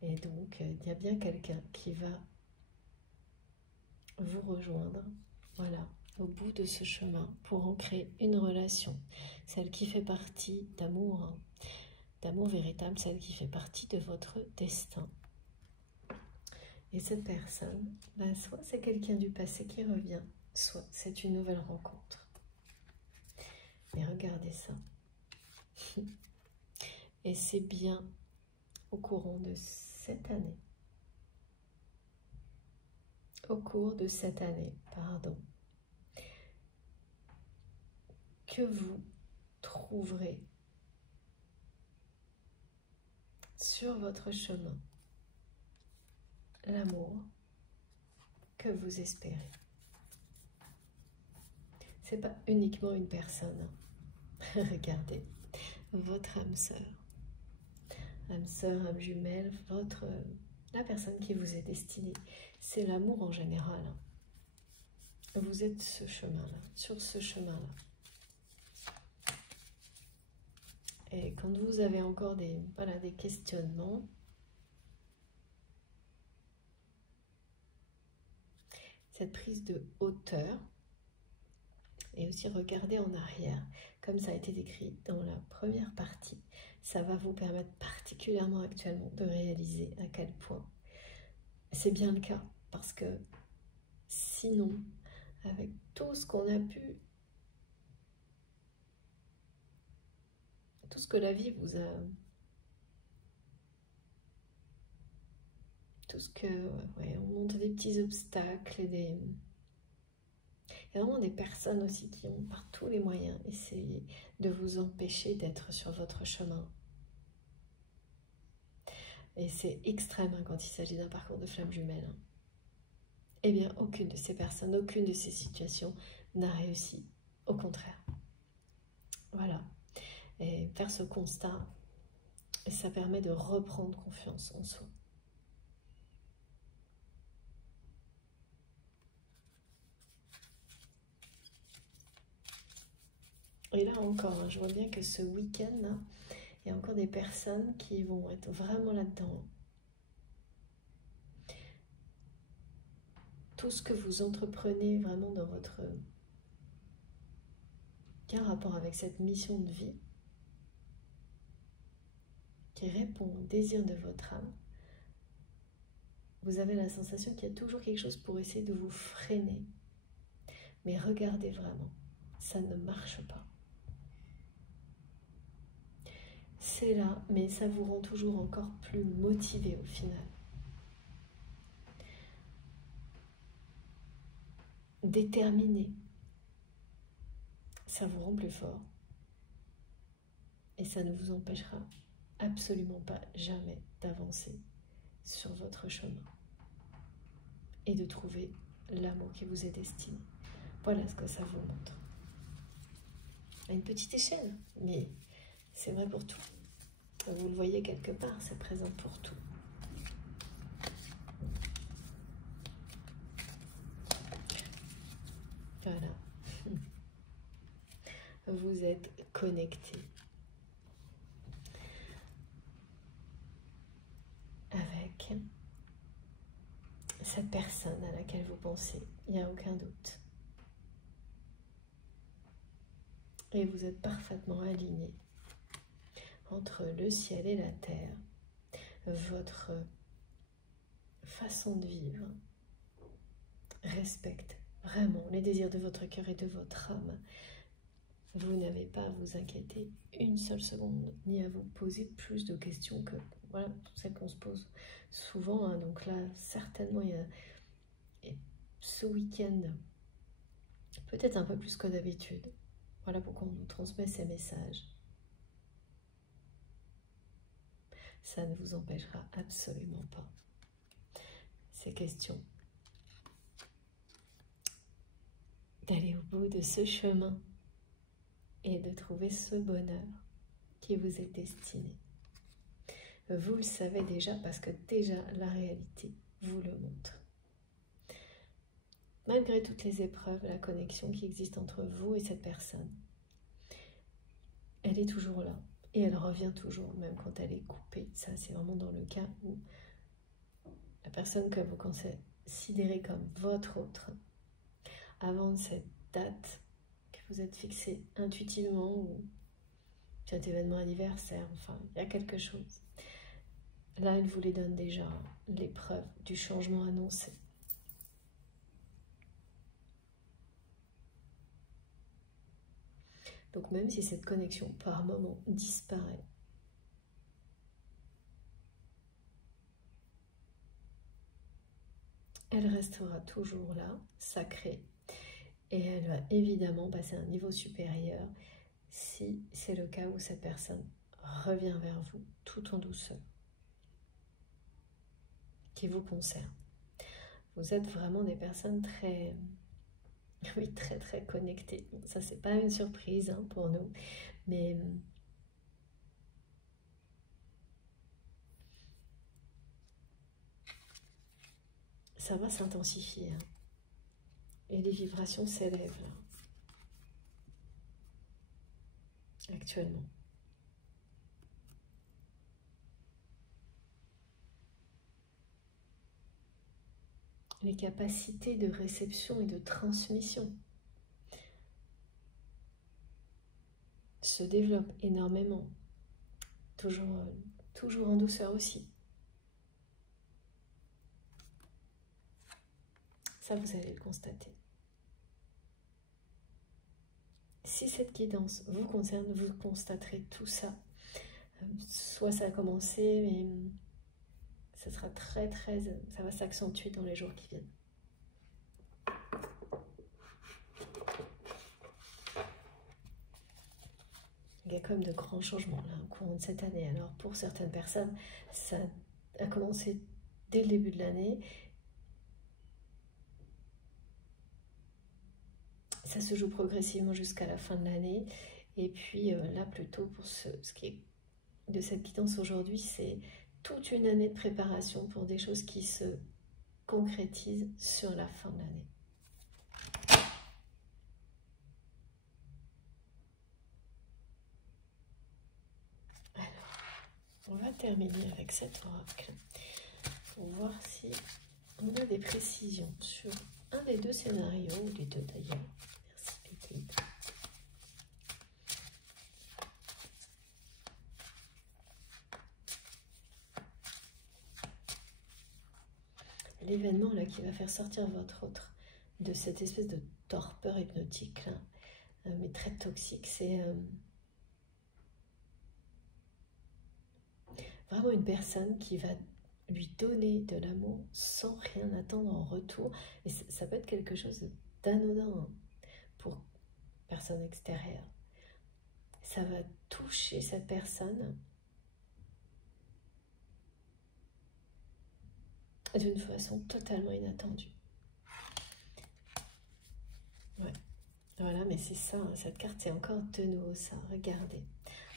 Et donc, il y a bien quelqu'un qui va vous rejoindre, voilà, au bout de ce chemin, pour ancrer une relation, celle qui fait partie d'amour, d'amour véritable, celle qui fait partie de votre destin. Et cette personne, ben, soit c'est quelqu'un du passé qui revient, soit c'est une nouvelle rencontre. Et regardez ça. Et c'est bien au courant de cette année. Au cours de cette année, pardon, que vous trouverez sur votre chemin l'amour que vous espérez. C'est pas uniquement une personne. Regardez, votre âme sœur, âme jumelle, la personne qui vous est destinée, c'est l'amour en général. Vous êtes ce chemin-là, sur ce chemin-là. Et quand vous avez encore des questionnements, cette prise de hauteur, et aussi regarder en arrière, comme ça a été décrit dans la première partie, ça va vous permettre particulièrement actuellement de réaliser à quel point c'est bien le cas, parce que sinon, avec tout ce qu'on a pu, tout ce que la vie vous a, tout ce que... Ouais, on montre des petits obstacles et des... Il y a vraiment des personnes aussi qui ont par tous les moyens essayé de vous empêcher d'être sur votre chemin. Et c'est extrême hein, quand il s'agit d'un parcours de flamme jumelle. Hein. Eh bien, aucune de ces personnes, aucune de ces situations n'a réussi. Au contraire. Voilà. Et faire ce constat, ça permet de reprendre confiance en soi. Et là encore, hein, je vois bien que ce week-end, il y a encore des personnes qui vont être vraiment là-dedans. Tout ce que vous entreprenez vraiment dans votre... qui a un rapport avec cette mission de vie, qui répond au désir de votre âme, vous avez la sensation qu'il y a toujours quelque chose pour essayer de vous freiner. Mais regardez vraiment, ça ne marche pas. C'est là, mais ça vous rend toujours encore plus motivé au final. Déterminé. Ça vous rend plus fort. Et ça ne vous empêchera absolument pas jamais d'avancer sur votre chemin et de trouver l'amour qui vous est destiné. Voilà ce que ça vous montre. À une petite échelle, mais c'est vrai pour tout. Vous le voyez quelque part, c'est présent pour tout. Voilà. Vous êtes connecté avec cette personne à laquelle vous pensez. Il n'y a aucun doute. Et vous êtes parfaitement aligné entre le ciel et la terre. Votre façon de vivre respecte vraiment les désirs de votre cœur et de votre âme. Vous n'avez pas à vous inquiéter une seule seconde, ni à vous poser plus de questions que voilà, celles qu'on se pose souvent. Hein. Donc là, certainement, il y a ce week-end, peut-être un peu plus que d'habitude. Voilà pourquoi on nous transmet ces messages. Ça ne vous empêchera absolument pas. Ces questions. D'aller au bout de ce chemin et de trouver ce bonheur qui vous est destiné. Vous le savez déjà parce que déjà la réalité vous le montre. Malgré toutes les épreuves, la connexion qui existe entre vous et cette personne, elle est toujours là et elle revient toujours, même quand elle est coupée. Ça, c'est vraiment dans le cas où la personne que vous considérez comme votre autre, avant cette date que vous êtes fixée intuitivement ou cet événement anniversaire, enfin, il y a quelque chose. Là, elle vous les donne déjà, les preuves du changement annoncé. Donc même si cette connexion par moment disparaît, elle restera toujours là, sacrée, et elle va évidemment passer à un niveau supérieur si c'est le cas où cette personne revient vers vous tout en douceur, qui vous concerne. Vous êtes vraiment des personnes très... Oui, très très connectées. Bon, ça, c'est pas une surprise hein, pour nous, mais ça va s'intensifier. Hein. Et les vibrations s'élèvent là, actuellement. Les capacités de réception et de transmission se développent énormément, toujours en douceur aussi. Ça, vous allez le constater. Si cette guidance vous concerne, vous constaterez tout ça. Soit ça a commencé, mais ça sera très, ça va s'accentuer dans les jours qui viennent. Il y a quand même de grands changements là au cours de cette année. Alors pour certaines personnes, ça a commencé dès le début de l'année. Ça se joue progressivement jusqu'à la fin de l'année. Et puis là, plutôt pour ce qui est de cette guidance aujourd'hui, c'est toute une année de préparation pour des choses qui se concrétisent sur la fin de l'année. On va terminer avec cet oracle pour voir si on a des précisions sur un des deux scénarios, ou les deux d'ailleurs. Merci les guides. L'événement là qui va faire sortir votre autre de cette espèce de torpeur hypnotique là, mais très toxique, c'est vraiment une personne qui va lui donner de l'amour sans rien attendre en retour. Et ça peut être quelque chose d'anodin hein, pour personne extérieure. Ça va toucher cette personne d'une façon totalement inattendue. Ouais, voilà, mais c'est ça, hein, cette carte, c'est encore de nouveau ça, regardez.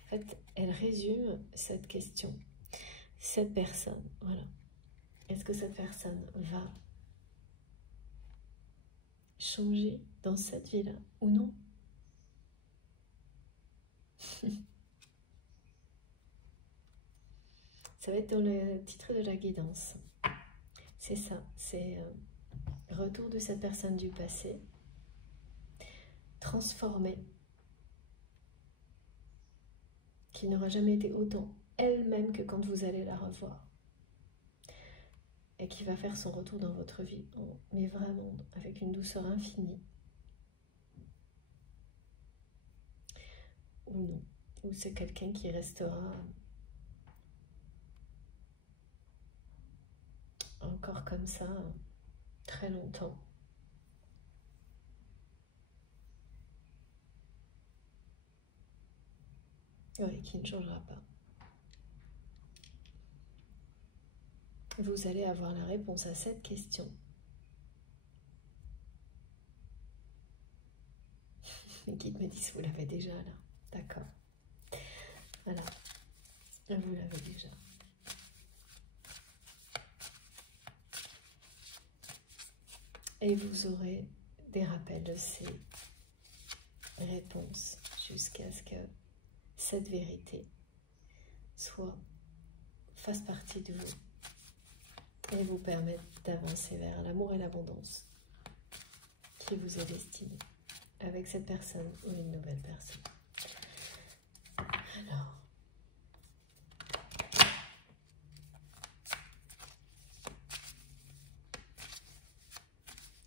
En fait, elle résume cette question. Cette personne, voilà. Est-ce que cette personne va changer dans cette vie-là ou non? Ça va être dans le titre de la guidance. C'est ça, c'est retour de cette personne du passé, transformée, qui n'aura jamais été autant elle-même que quand vous allez la revoir. Et qui va faire son retour dans votre vie, mais vraiment avec une douceur infinie. Ou non, ou c'est quelqu'un qui restera encore comme ça très longtemps. Oui, qui ne changera pas. Vous allez avoir la réponse à cette question. Les guides me disent, vous l'avez déjà là. D'accord. Voilà. Vous l'avez déjà. Et vous aurez des rappels de ces réponses jusqu'à ce que cette vérité fasse partie de vous et vous permette d'avancer vers l'amour et l'abondance qui vous est destiné avec cette personne ou une nouvelle personne. Alors,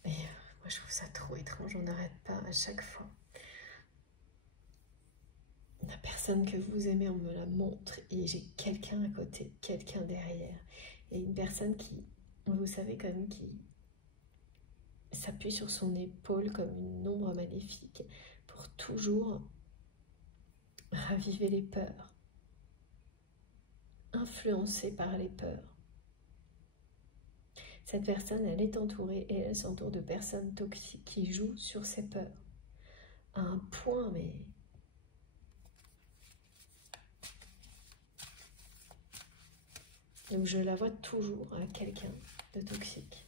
moi je trouve ça trop étrange, on n'arrête pas à chaque fois. La personne que vous aimez, on me la montre et j'ai quelqu'un à côté, quelqu'un derrière. Et une personne qui, vous savez quand même, qui s'appuie sur son épaule comme une ombre maléfique pour toujours raviver les peurs, influencée par les peurs. Cette personne, elle est entourée et elle s'entoure de personnes toxiques qui jouent sur ses peurs. À un point, mais... Donc je la vois toujours à quelqu'un de toxique.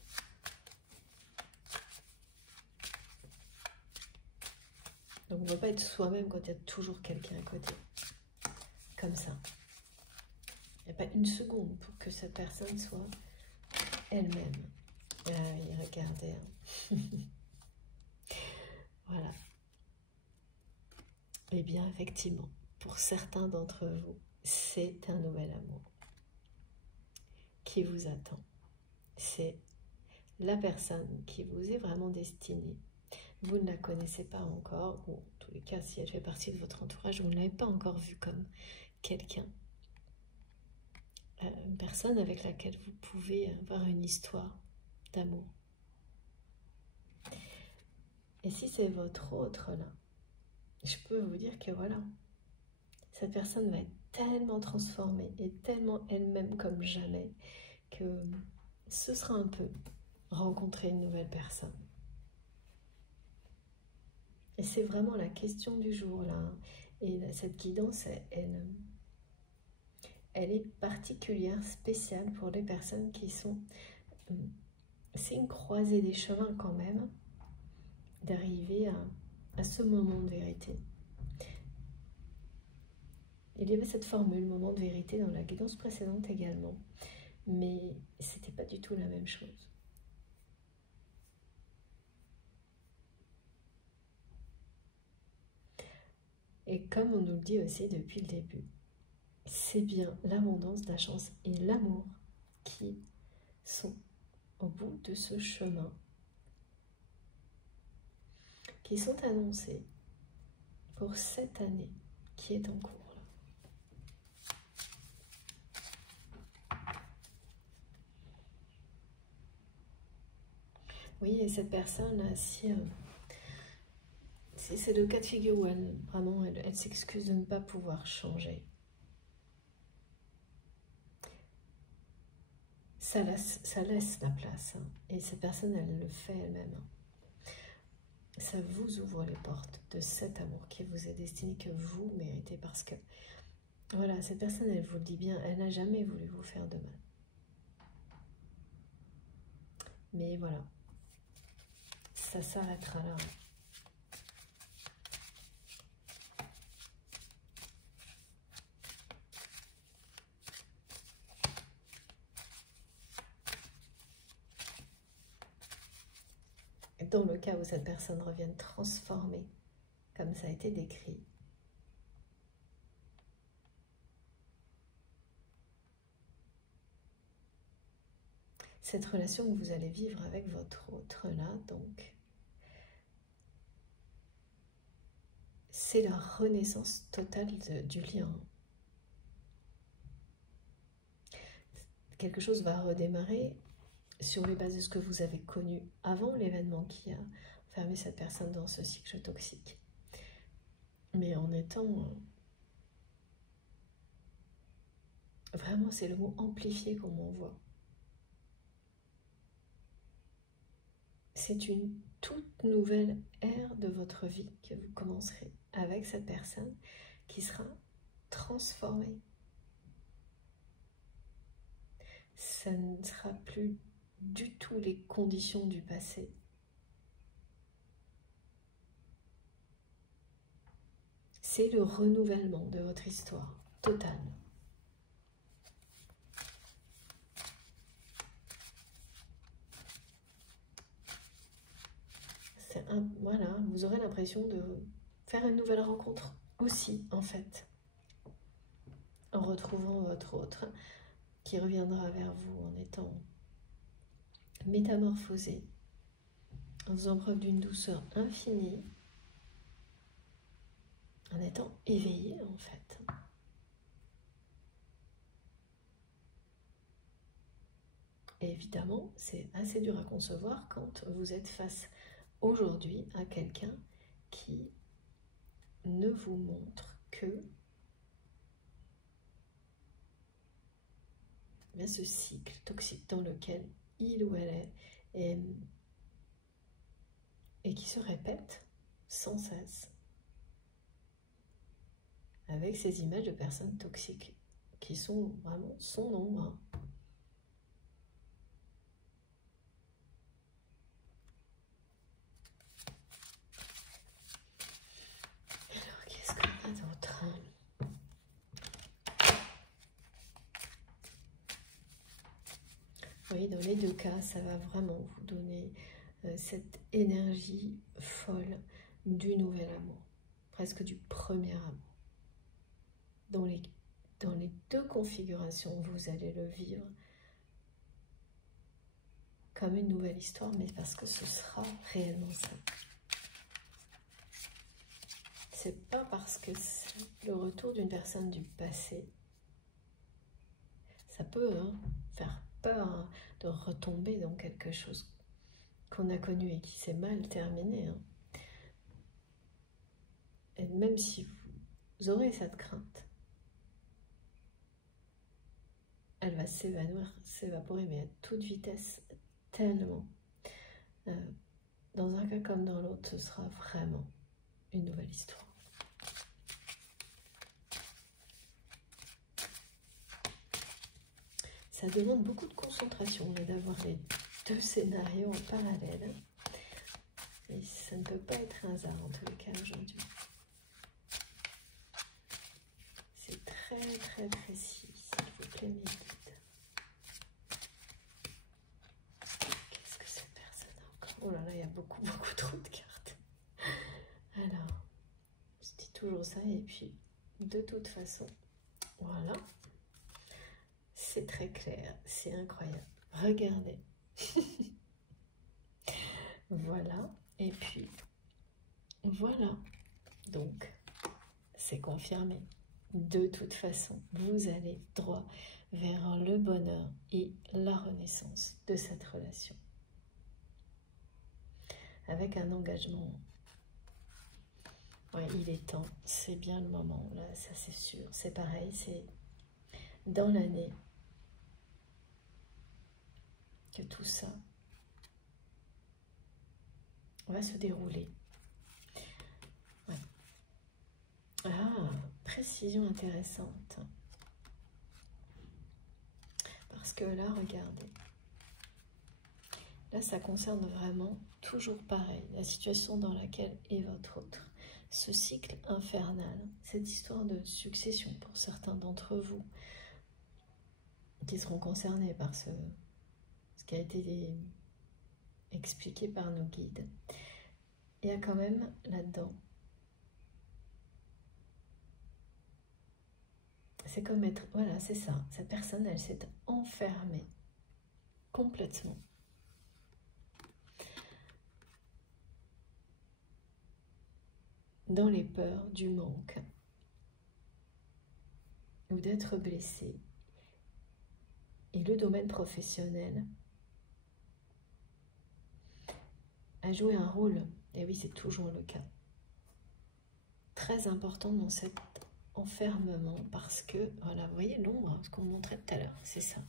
Donc on ne peut pas être soi-même quand il y a toujours quelqu'un à côté. Comme ça. Il n'y a pas une seconde pour que cette personne soit elle-même. Ah oui, regardez. Voilà. Eh bien, effectivement, pour certains d'entre vous, c'est un nouvel amour qui vous attend. C'est la personne qui vous est vraiment destinée. Vous ne la connaissez pas encore, ou en tous les cas, si elle fait partie de votre entourage, vous ne l'avez pas encore vue comme quelqu'un. Une personne avec laquelle vous pouvez avoir une histoire d'amour. Et si c'est votre autre là, je peux vous dire que voilà, cette personne va être tellement transformée et tellement elle-même comme jamais que ce sera un peu rencontrer une nouvelle personne. Et c'est vraiment la question du jour là. Et cette guidance, elle est particulière, spéciale pour les personnes qui sont... C'est une croisée des chemins quand même, d'arriver à ce moment de vérité. Il y avait cette formule, moment de vérité, dans la guidance précédente également, mais c'était pas du tout la même chose. Et comme on nous le dit aussi depuis le début, c'est bien l'abondance, la chance et l'amour qui sont au bout de ce chemin, qui sont annoncés pour cette année qui est en cours. Oui, et cette personne, si c'est le cas de figure où elle s'excuse de ne pas pouvoir changer, ça laisse la place. Et cette personne, elle le fait elle-même. Ça vous ouvre les portes de cet amour qui vous est destiné, que vous méritez. Parce que, voilà, cette personne, elle vous le dit bien, elle n'a jamais voulu vous faire de mal. Mais voilà, ça s'arrêtera là. Dans le cas où cette personne revienne transformée, comme ça a été décrit, cette relation que vous allez vivre avec votre autre là, donc, c'est la renaissance totale du lien. Quelque chose va redémarrer sur les bases de ce que vous avez connu avant l'événement qui a enfermé cette personne dans ce cycle toxique. Mais en étant... Vraiment, c'est le mot amplifié qu'on m'envoie. C'est une toute nouvelle ère de votre vie que vous commencerez avec cette personne qui sera transformée. Ça ne sera plus du tout les conditions du passé. C'est le renouvellement de votre histoire totale. Voilà, vous aurez l'impression de faire une nouvelle rencontre aussi, en fait, en retrouvant votre autre qui reviendra vers vous en étant métamorphosé, en faisant preuve d'une douceur infinie, en étant éveillé, en fait. Et évidemment, c'est assez dur à concevoir quand vous êtes face aujourd'hui à quelqu'un qui ne vous montre que ce cycle toxique dans lequel il ou elle est et qui se répète sans cesse avec ces images de personnes toxiques qui sont vraiment son ombre. Alors, qu'est-ce qu'on a d'autre? Oui, dans les deux cas, ça va vraiment vous donner cette énergie folle du nouvel amour, presque du premier amour. Dans les deux configurations, vous allez le vivre comme une nouvelle histoire, mais parce que ce sera réellement ça. C'est pas parce que c'est le retour d'une personne du passé, Ça peut hein, faire peur hein, de retomber dans quelque chose qu'on a connu et qui s'est mal terminé. Hein. Et même si vous aurez cette crainte, elle va s'évanouir, s'évaporer, mais à toute vitesse, tellement. Dans un cas comme dans l'autre, ce sera vraiment une nouvelle histoire. Ça demande beaucoup de concentration d'avoir les deux scénarios en parallèle. Et ça ne peut pas être un hasard en tous les cas aujourd'hui. C'est très très précis, s'il vous plaît, mes guides. Qu'est-ce que cette personne a encore? Oh là là, il y a beaucoup trop de cartes. Alors, je dis toujours ça et puis de toute façon, voilà. C'est très clair, c'est incroyable. Regardez. Voilà, et puis voilà. Donc, c'est confirmé. De toute façon, vous allez droit vers le bonheur et la renaissance de cette relation. Avec un engagement. Ouais, il est temps, c'est bien le moment, là, ça c'est sûr. C'est pareil, c'est dans l'année que tout ça va se dérouler. Ouais. Ah, précision intéressante. Parce que là, regardez. Là, ça concerne vraiment toujours pareil, la situation dans laquelle est votre autre. Ce cycle infernal, cette histoire de succession pour certains d'entre vous qui seront concernés par ce qui a été expliqué par nos guides. Il y a quand même là-dedans, c'est comme être, voilà, c'est ça, cette personne, elle s'est enfermée complètement. Dans les peurs du manque ou d'être blessée. Et le domaine professionnel a joué un rôle, et oui, c'est toujours le cas, très important dans cet enfermement parce que, voilà, vous voyez l'ombre, ce qu'on montrait tout à l'heure, c'est ça.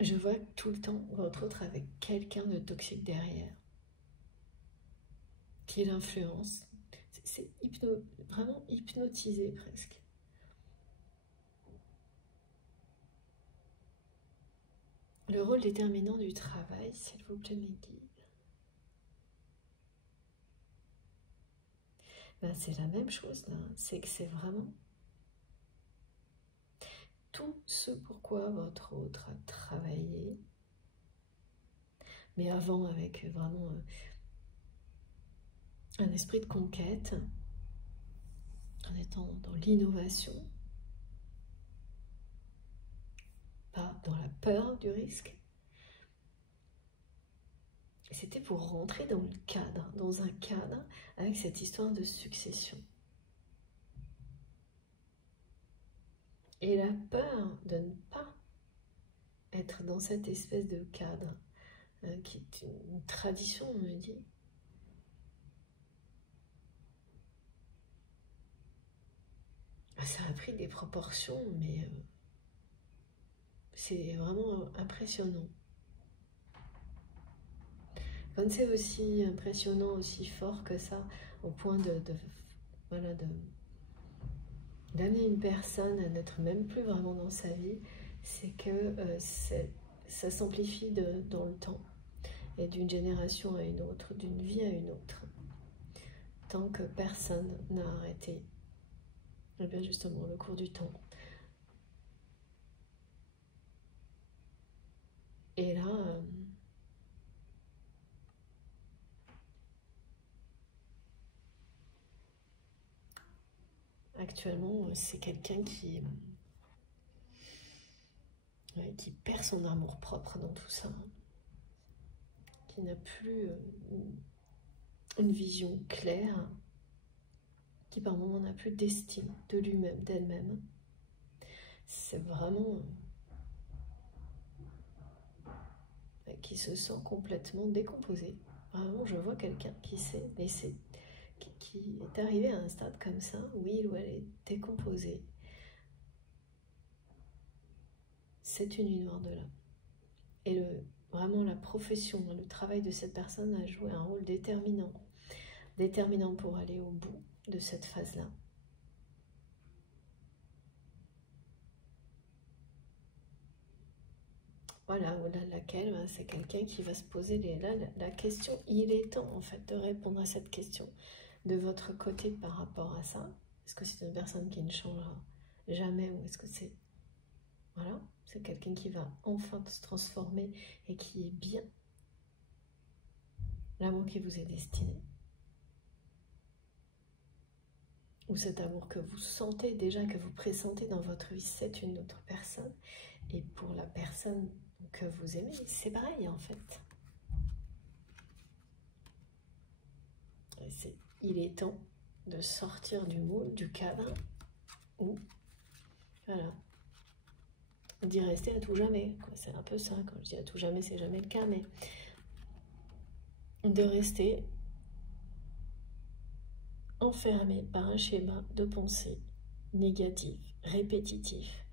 Je vois tout le temps votre autre avec quelqu'un de toxique derrière, qui l'influence. C'est vraiment hypnotisé presque. Le rôle déterminant du travail, s'il vous plaît, mes guides. Ben, c'est la même chose là, c'est que c'est vraiment tout ce pourquoi votre autre a travaillé, mais avant avec vraiment un esprit de conquête, en étant dans l'innovation, pas dans la peur du risque. C'était pour rentrer dans le cadre, dans un cadre avec cette histoire de succession. Et la peur de ne pas être dans cette espèce de cadre, qui est une tradition, on me dit. Ça a pris des proportions, mais c'est vraiment impressionnant. Quand c'est aussi impressionnant, aussi fort que ça, au point voilà, d'amener une personne à n'être même plus vraiment dans sa vie, c'est que ça s'amplifie dans le temps, et d'une génération à une autre, d'une vie à une autre, tant que personne n'a arrêté, et bien justement, le cours du temps. Et là, actuellement, c'est quelqu'un qui perd son amour propre dans tout ça, qui n'a plus une vision claire, qui par moments n'a plus d'estime de lui-même, d'elle-même, c'est vraiment qui se sent complètement décomposé. Vraiment, je vois quelqu'un qui s'est laissé, qui est arrivé à un stade comme ça, où il ou elle est décomposé. C'est une nuit noire de là. Et vraiment la profession, le travail de cette personne a joué un rôle déterminant pour aller au bout de cette phase-là. Voilà, au-delà de laquelle c'est quelqu'un qui va se poser la question. Il est temps en fait de répondre à cette question de votre côté par rapport à ça. Est-ce que c'est une personne qui ne changera jamais ou est-ce que c'est... Voilà, c'est quelqu'un qui va enfin se transformer et qui est bien. L'amour qui vous est destiné. Ou cet amour que vous sentez déjà, que vous pressentez dans votre vie, c'est une autre personne. Et pour la personne que vous aimez, c'est pareil en fait. Il est temps de sortir du moule, du cadre, ou voilà, d'y rester à tout jamais. C'est un peu ça, quand je dis à tout jamais, c'est jamais le cas, mais de rester enfermé par un schéma de pensée négatif, répétitif,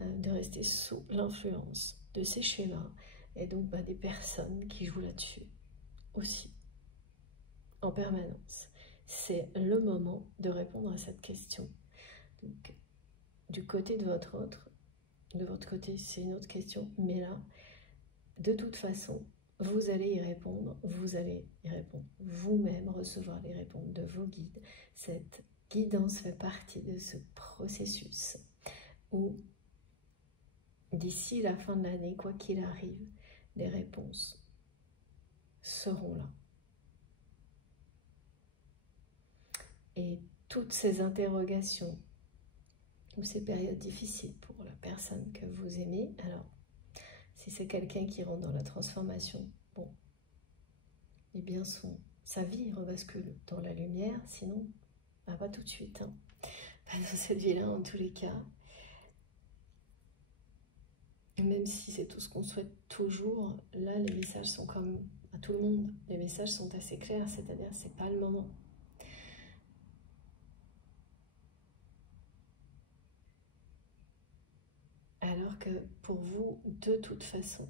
de rester sous l'influence de ces schémas et donc des personnes qui jouent là-dessus aussi, en permanence. C'est le moment de répondre à cette question. Donc, du côté de votre côté, c'est une autre question, mais là, de toute façon, vous allez y répondre, vous-même recevoir les réponses de vos guides. Cette guidance fait partie de ce processus où, d'ici la fin de l'année, quoi qu'il arrive, les réponses seront là. Et toutes ces interrogations ou ces périodes difficiles pour la personne que vous aimez, alors, si c'est quelqu'un qui rentre dans la transformation, bon, eh bien sa vie rebascule dans la lumière, sinon, pas tout de suite. Hein. Pas dans cette vie-là, en tous les cas. Même si c'est tout ce qu'on souhaite toujours, là, les messages sont comme à tout le monde. Les messages sont assez clairs, c'est-à-dire c'est pas le moment. Alors que pour vous, de toute façon,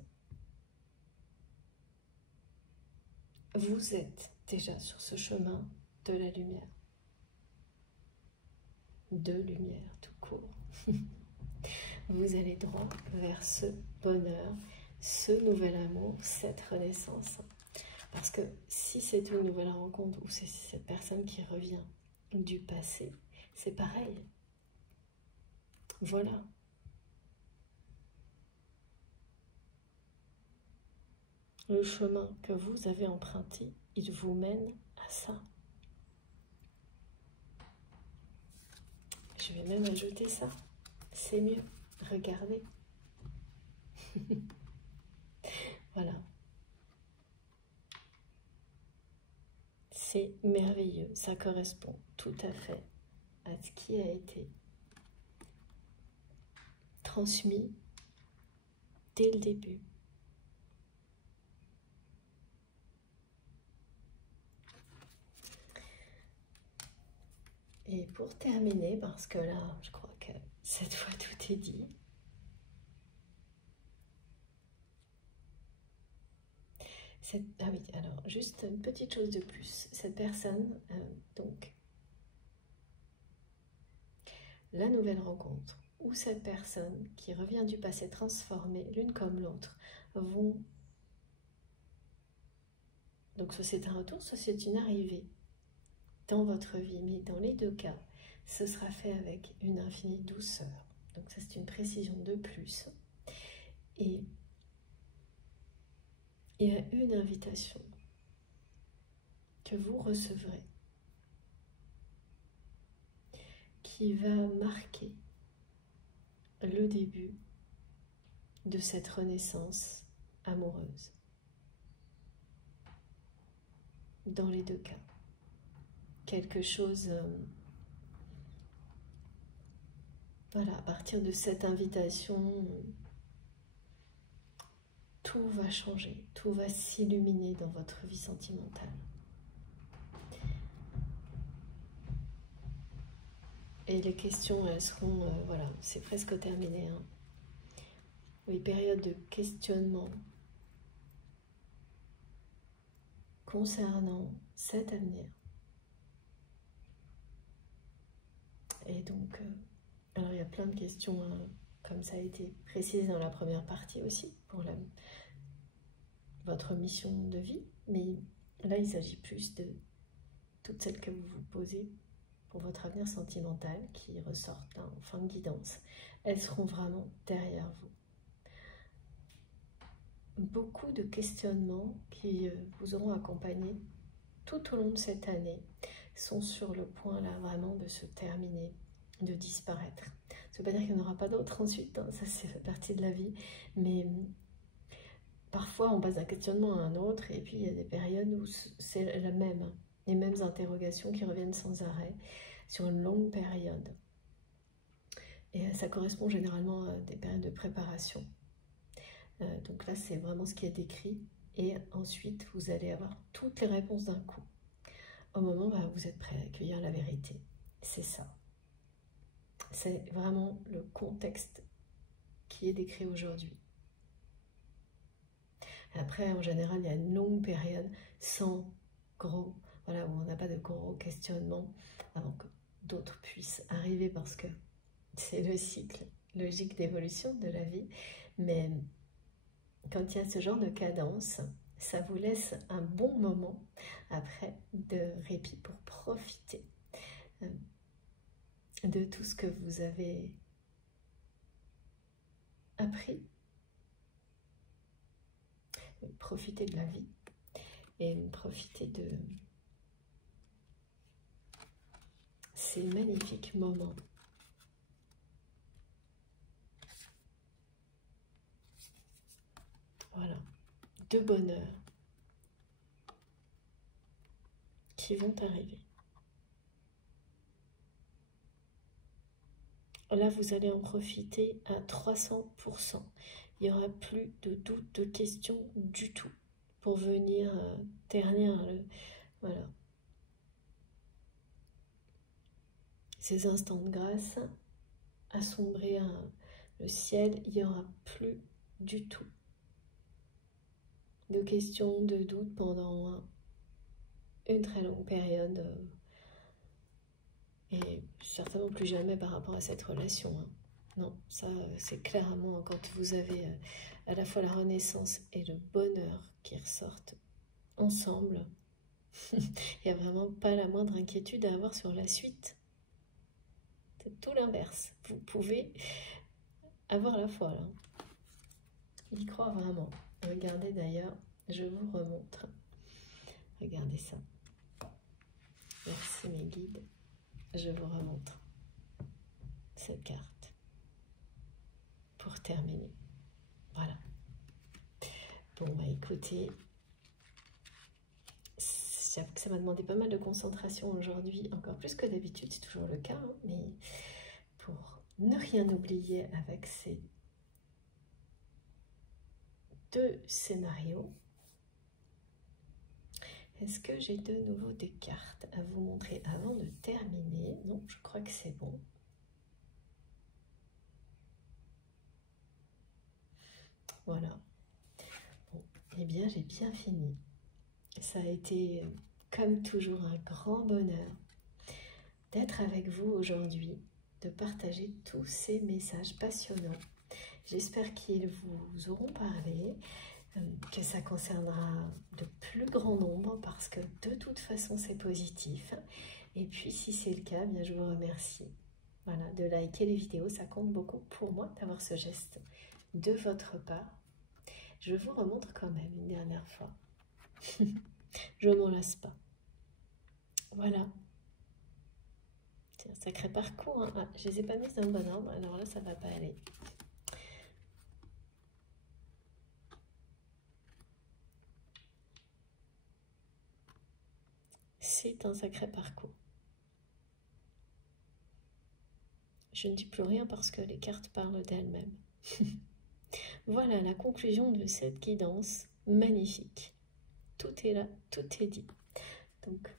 vous êtes déjà sur ce chemin de la lumière. De lumière, tout court. Vous allez droit vers ce bonheur, ce nouvel amour, cette renaissance. Parce que si c'est une nouvelle rencontre ou c'est cette personne qui revient du passé, c'est pareil. Voilà. Le chemin que vous avez emprunté, il vous mène à ça. Je vais même ajouter ça. C'est mieux. Regardez. Voilà. C'est merveilleux. Ça correspond tout à fait à ce qui a été transmis dès le début. Et pour terminer, parce que là, je crois que cette fois tout est dit. Ah oui, alors, juste une petite chose de plus. Cette personne, donc, la nouvelle rencontre, ou cette personne qui revient du passé transformée, l'une comme l'autre, vont... Donc, soit c'est un retour, soit c'est une arrivée dans votre vie. Mais dans les deux cas, ce sera fait avec une infinie douceur. Donc, ça, c'est une précision de plus. Et il y a une invitation que vous recevrez qui va marquer le début de cette renaissance amoureuse. Dans les deux cas. Quelque chose voilà, à partir de cette invitation, tout va changer, tout va s'illuminer dans votre vie sentimentale. Et les questions, elles seront, voilà, c'est presque terminé. Hein. Oui, période de questionnement concernant cet avenir. Et donc, alors il y a plein de questions, hein, comme ça a été précisé dans la première partie aussi, pour votre mission de vie. Mais là, il s'agit plus de toutes celles que vous vous posez pour votre avenir sentimental qui ressortent en fin de guidance. Elles seront vraiment derrière vous. Beaucoup de questionnements qui vous auront accompagné tout au long de cette année sont sur le point là vraiment de se terminer, de disparaître. Ça ne veut pas dire qu'il n'y en aura pas d'autres ensuite, hein, ça c'est partie de la vie, mais parfois on passe d'un questionnement à un autre et puis il y a des périodes où c'est la même, les mêmes interrogations qui reviennent sans arrêt sur une longue période. Et ça correspond généralement à des périodes de préparation. Donc là, c'est vraiment ce qui est décrit. Et ensuite, vous allez avoir toutes les réponses d'un coup. Au moment où vous êtes prêt à accueillir la vérité. C'est ça. C'est vraiment le contexte qui est décrit aujourd'hui. Après, en général, il y a une longue période sans gros, voilà, où on n'a pas de gros questionnements avant que d'autres puissent arriver parce que c'est le cycle logique d'évolution de la vie. Mais quand il y a ce genre de cadence, ça vous laisse un bon moment après de répit pour profiter de tout ce que vous avez appris. Profiter de la vie et profiter de ces magnifiques moments. Voilà, de bonheur qui vont arriver. Là, vous allez en profiter à 300%. Il n'y aura plus de doute, de questions du tout pour venir ternir voilà, ces instants de grâce, assombrir le ciel. Il n'y aura plus du tout de questions, de doutes pendant une très longue période. Et certainement plus jamais par rapport à cette relation. Hein. Non, ça c'est clairement quand vous avez à la fois la renaissance et le bonheur qui ressortent ensemble. Il n'y a vraiment pas la moindre inquiétude à avoir sur la suite. C'est tout l'inverse. Vous pouvez avoir la foi là. Il croit vraiment. Regardez d'ailleurs, je vous remontre. Regardez ça. Merci mes guides. Je vous remontre cette carte pour terminer. Voilà. Bon, bah écoutez, j'avoue que ça m'a demandé pas mal de concentration aujourd'hui, encore plus que d'habitude, c'est toujours le cas, hein, mais pour ne rien oublier avec ces deux scénarios, est-ce que j'ai de nouveau des cartes à vous montrer avant de terminer? Non, je crois que c'est bon. Voilà. Bon, eh bien, j'ai bien fini. Ça a été, comme toujours, un grand bonheur d'être avec vous aujourd'hui, de partager tous ces messages passionnants. J'espère qu'ils vous auront parlé, que ça concernera de plus grand nombre parce que de toute façon c'est positif. Et puis si c'est le cas, bien je vous remercie, voilà, de liker les vidéos, ça compte beaucoup pour moi d'avoir ce geste de votre part. Je vous remontre quand même une dernière fois. Je m'en lasse pas. Voilà. C'est un sacré parcours. Hein. Ah, je les ai pas mises dans le bon ordre, alors là ça va pas aller. C'est un sacré parcours. Je je ne dis plus rien parce que les cartes parlent d'elles-mêmes. Voilà la conclusion de cette guidance magnifique. Tout est là, tout est dit. Donc,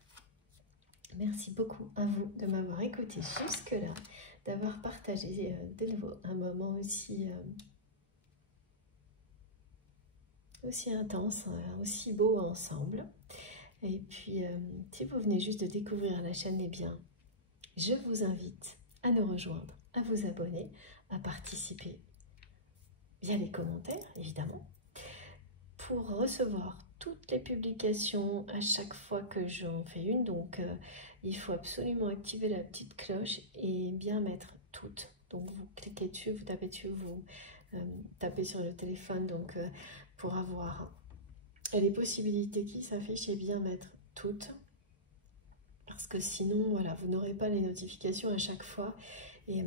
merci beaucoup à vous de m'avoir écouté jusque-là, d'avoir partagé de nouveau un moment aussi intense, aussi beau ensemble. Et puis, si vous venez juste de découvrir la chaîne, eh bien, je vous invite à nous rejoindre, à vous abonner, à participer via les commentaires, évidemment, pour recevoir toutes les publications à chaque fois que j'en fais une. Donc, il faut absolument activer la petite cloche et bien mettre toutes. Donc, vous cliquez dessus, vous tapez dessus, vous tapez sur le téléphone, donc pour avoir les possibilités qui s'affichent et bien mettre toutes. Parce que sinon, voilà, vous n'aurez pas les notifications à chaque fois. Et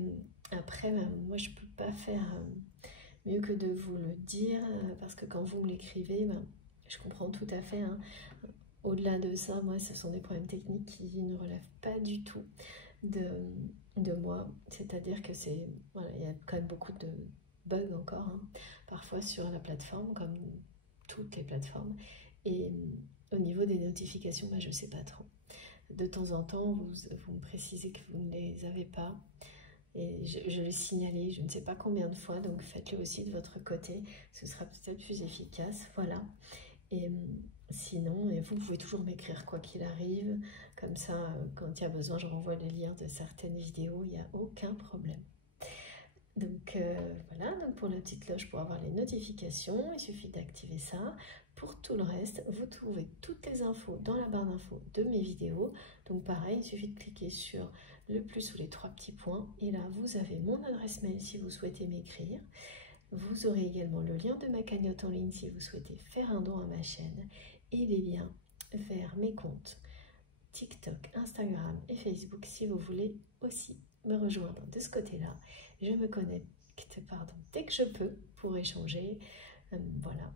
après, moi, je ne peux pas faire mieux que de vous le dire, parce que quand vous me l'écrivez, je comprends tout à fait. Hein. Au-delà de ça, moi, ce sont des problèmes techniques qui ne relèvent pas du tout de moi. C'est-à-dire que c'est, voilà, il y a quand même beaucoup de bugs encore, hein, parfois sur la plateforme, comme toutes les plateformes. Et au niveau des notifications, je ne sais pas trop. De temps en temps, vous me précisez que vous ne les avez pas. Et je l'ai signalé, je ne sais pas combien de fois, donc faites-le aussi de votre côté. Ce sera peut-être plus efficace, voilà. Et sinon, vous pouvez toujours m'écrire quoi qu'il arrive. Comme ça, quand il y a besoin, je renvoie les liens de certaines vidéos, il n'y a aucun problème. Donc voilà, donc pour la petite cloche, pour avoir les notifications, il suffit d'activer ça. Pour tout le reste, vous trouvez toutes les infos dans la barre d'infos de mes vidéos. Donc pareil, il suffit de cliquer sur le plus ou les 3 petits points. Et là, vous avez mon adresse mail si vous souhaitez m'écrire. Vous aurez également le lien de ma cagnotte en ligne si vous souhaitez faire un don à ma chaîne. Et les liens vers mes comptes TikTok, Instagram et Facebook si vous voulez aussi me rejoindre de ce côté-là. Je me connecte dès que je peux pour échanger. Voilà,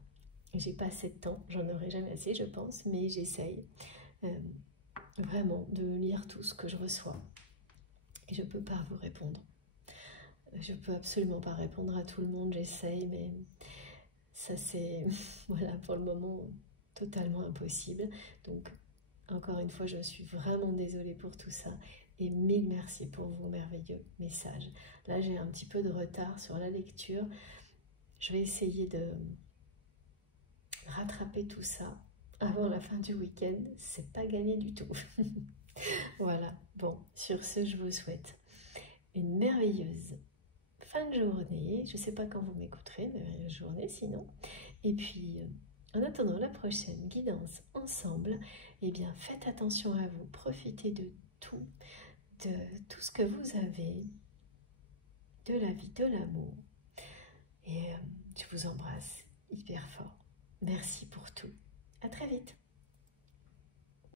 j'ai pas assez de temps, j'en aurai jamais assez je pense, mais j'essaye vraiment de lire tout ce que je reçois. Et je peux pas vous répondre. Je peux absolument pas répondre à tout le monde, j'essaye, mais ça c'est, voilà, pour le moment, totalement impossible. Donc, encore une fois, je suis vraiment désolée pour tout ça. Et mille merci pour vos merveilleux messages. Là, j'ai un petit peu de retard sur la lecture. Je vais essayer de rattraper tout ça avant la fin du week-end. C'est pas gagné du tout. Voilà. Bon, sur ce, je vous souhaite une merveilleuse fin de journée. Je ne sais pas quand vous m'écouterez, mais merveilleuse journée sinon. Et puis, en attendant la prochaine guidance ensemble, eh bien, faites attention à vous. Profitez de tout ce que vous avez, de la vie, de l'amour. Et je vous embrasse hyper fort. Merci pour tout. À très vite.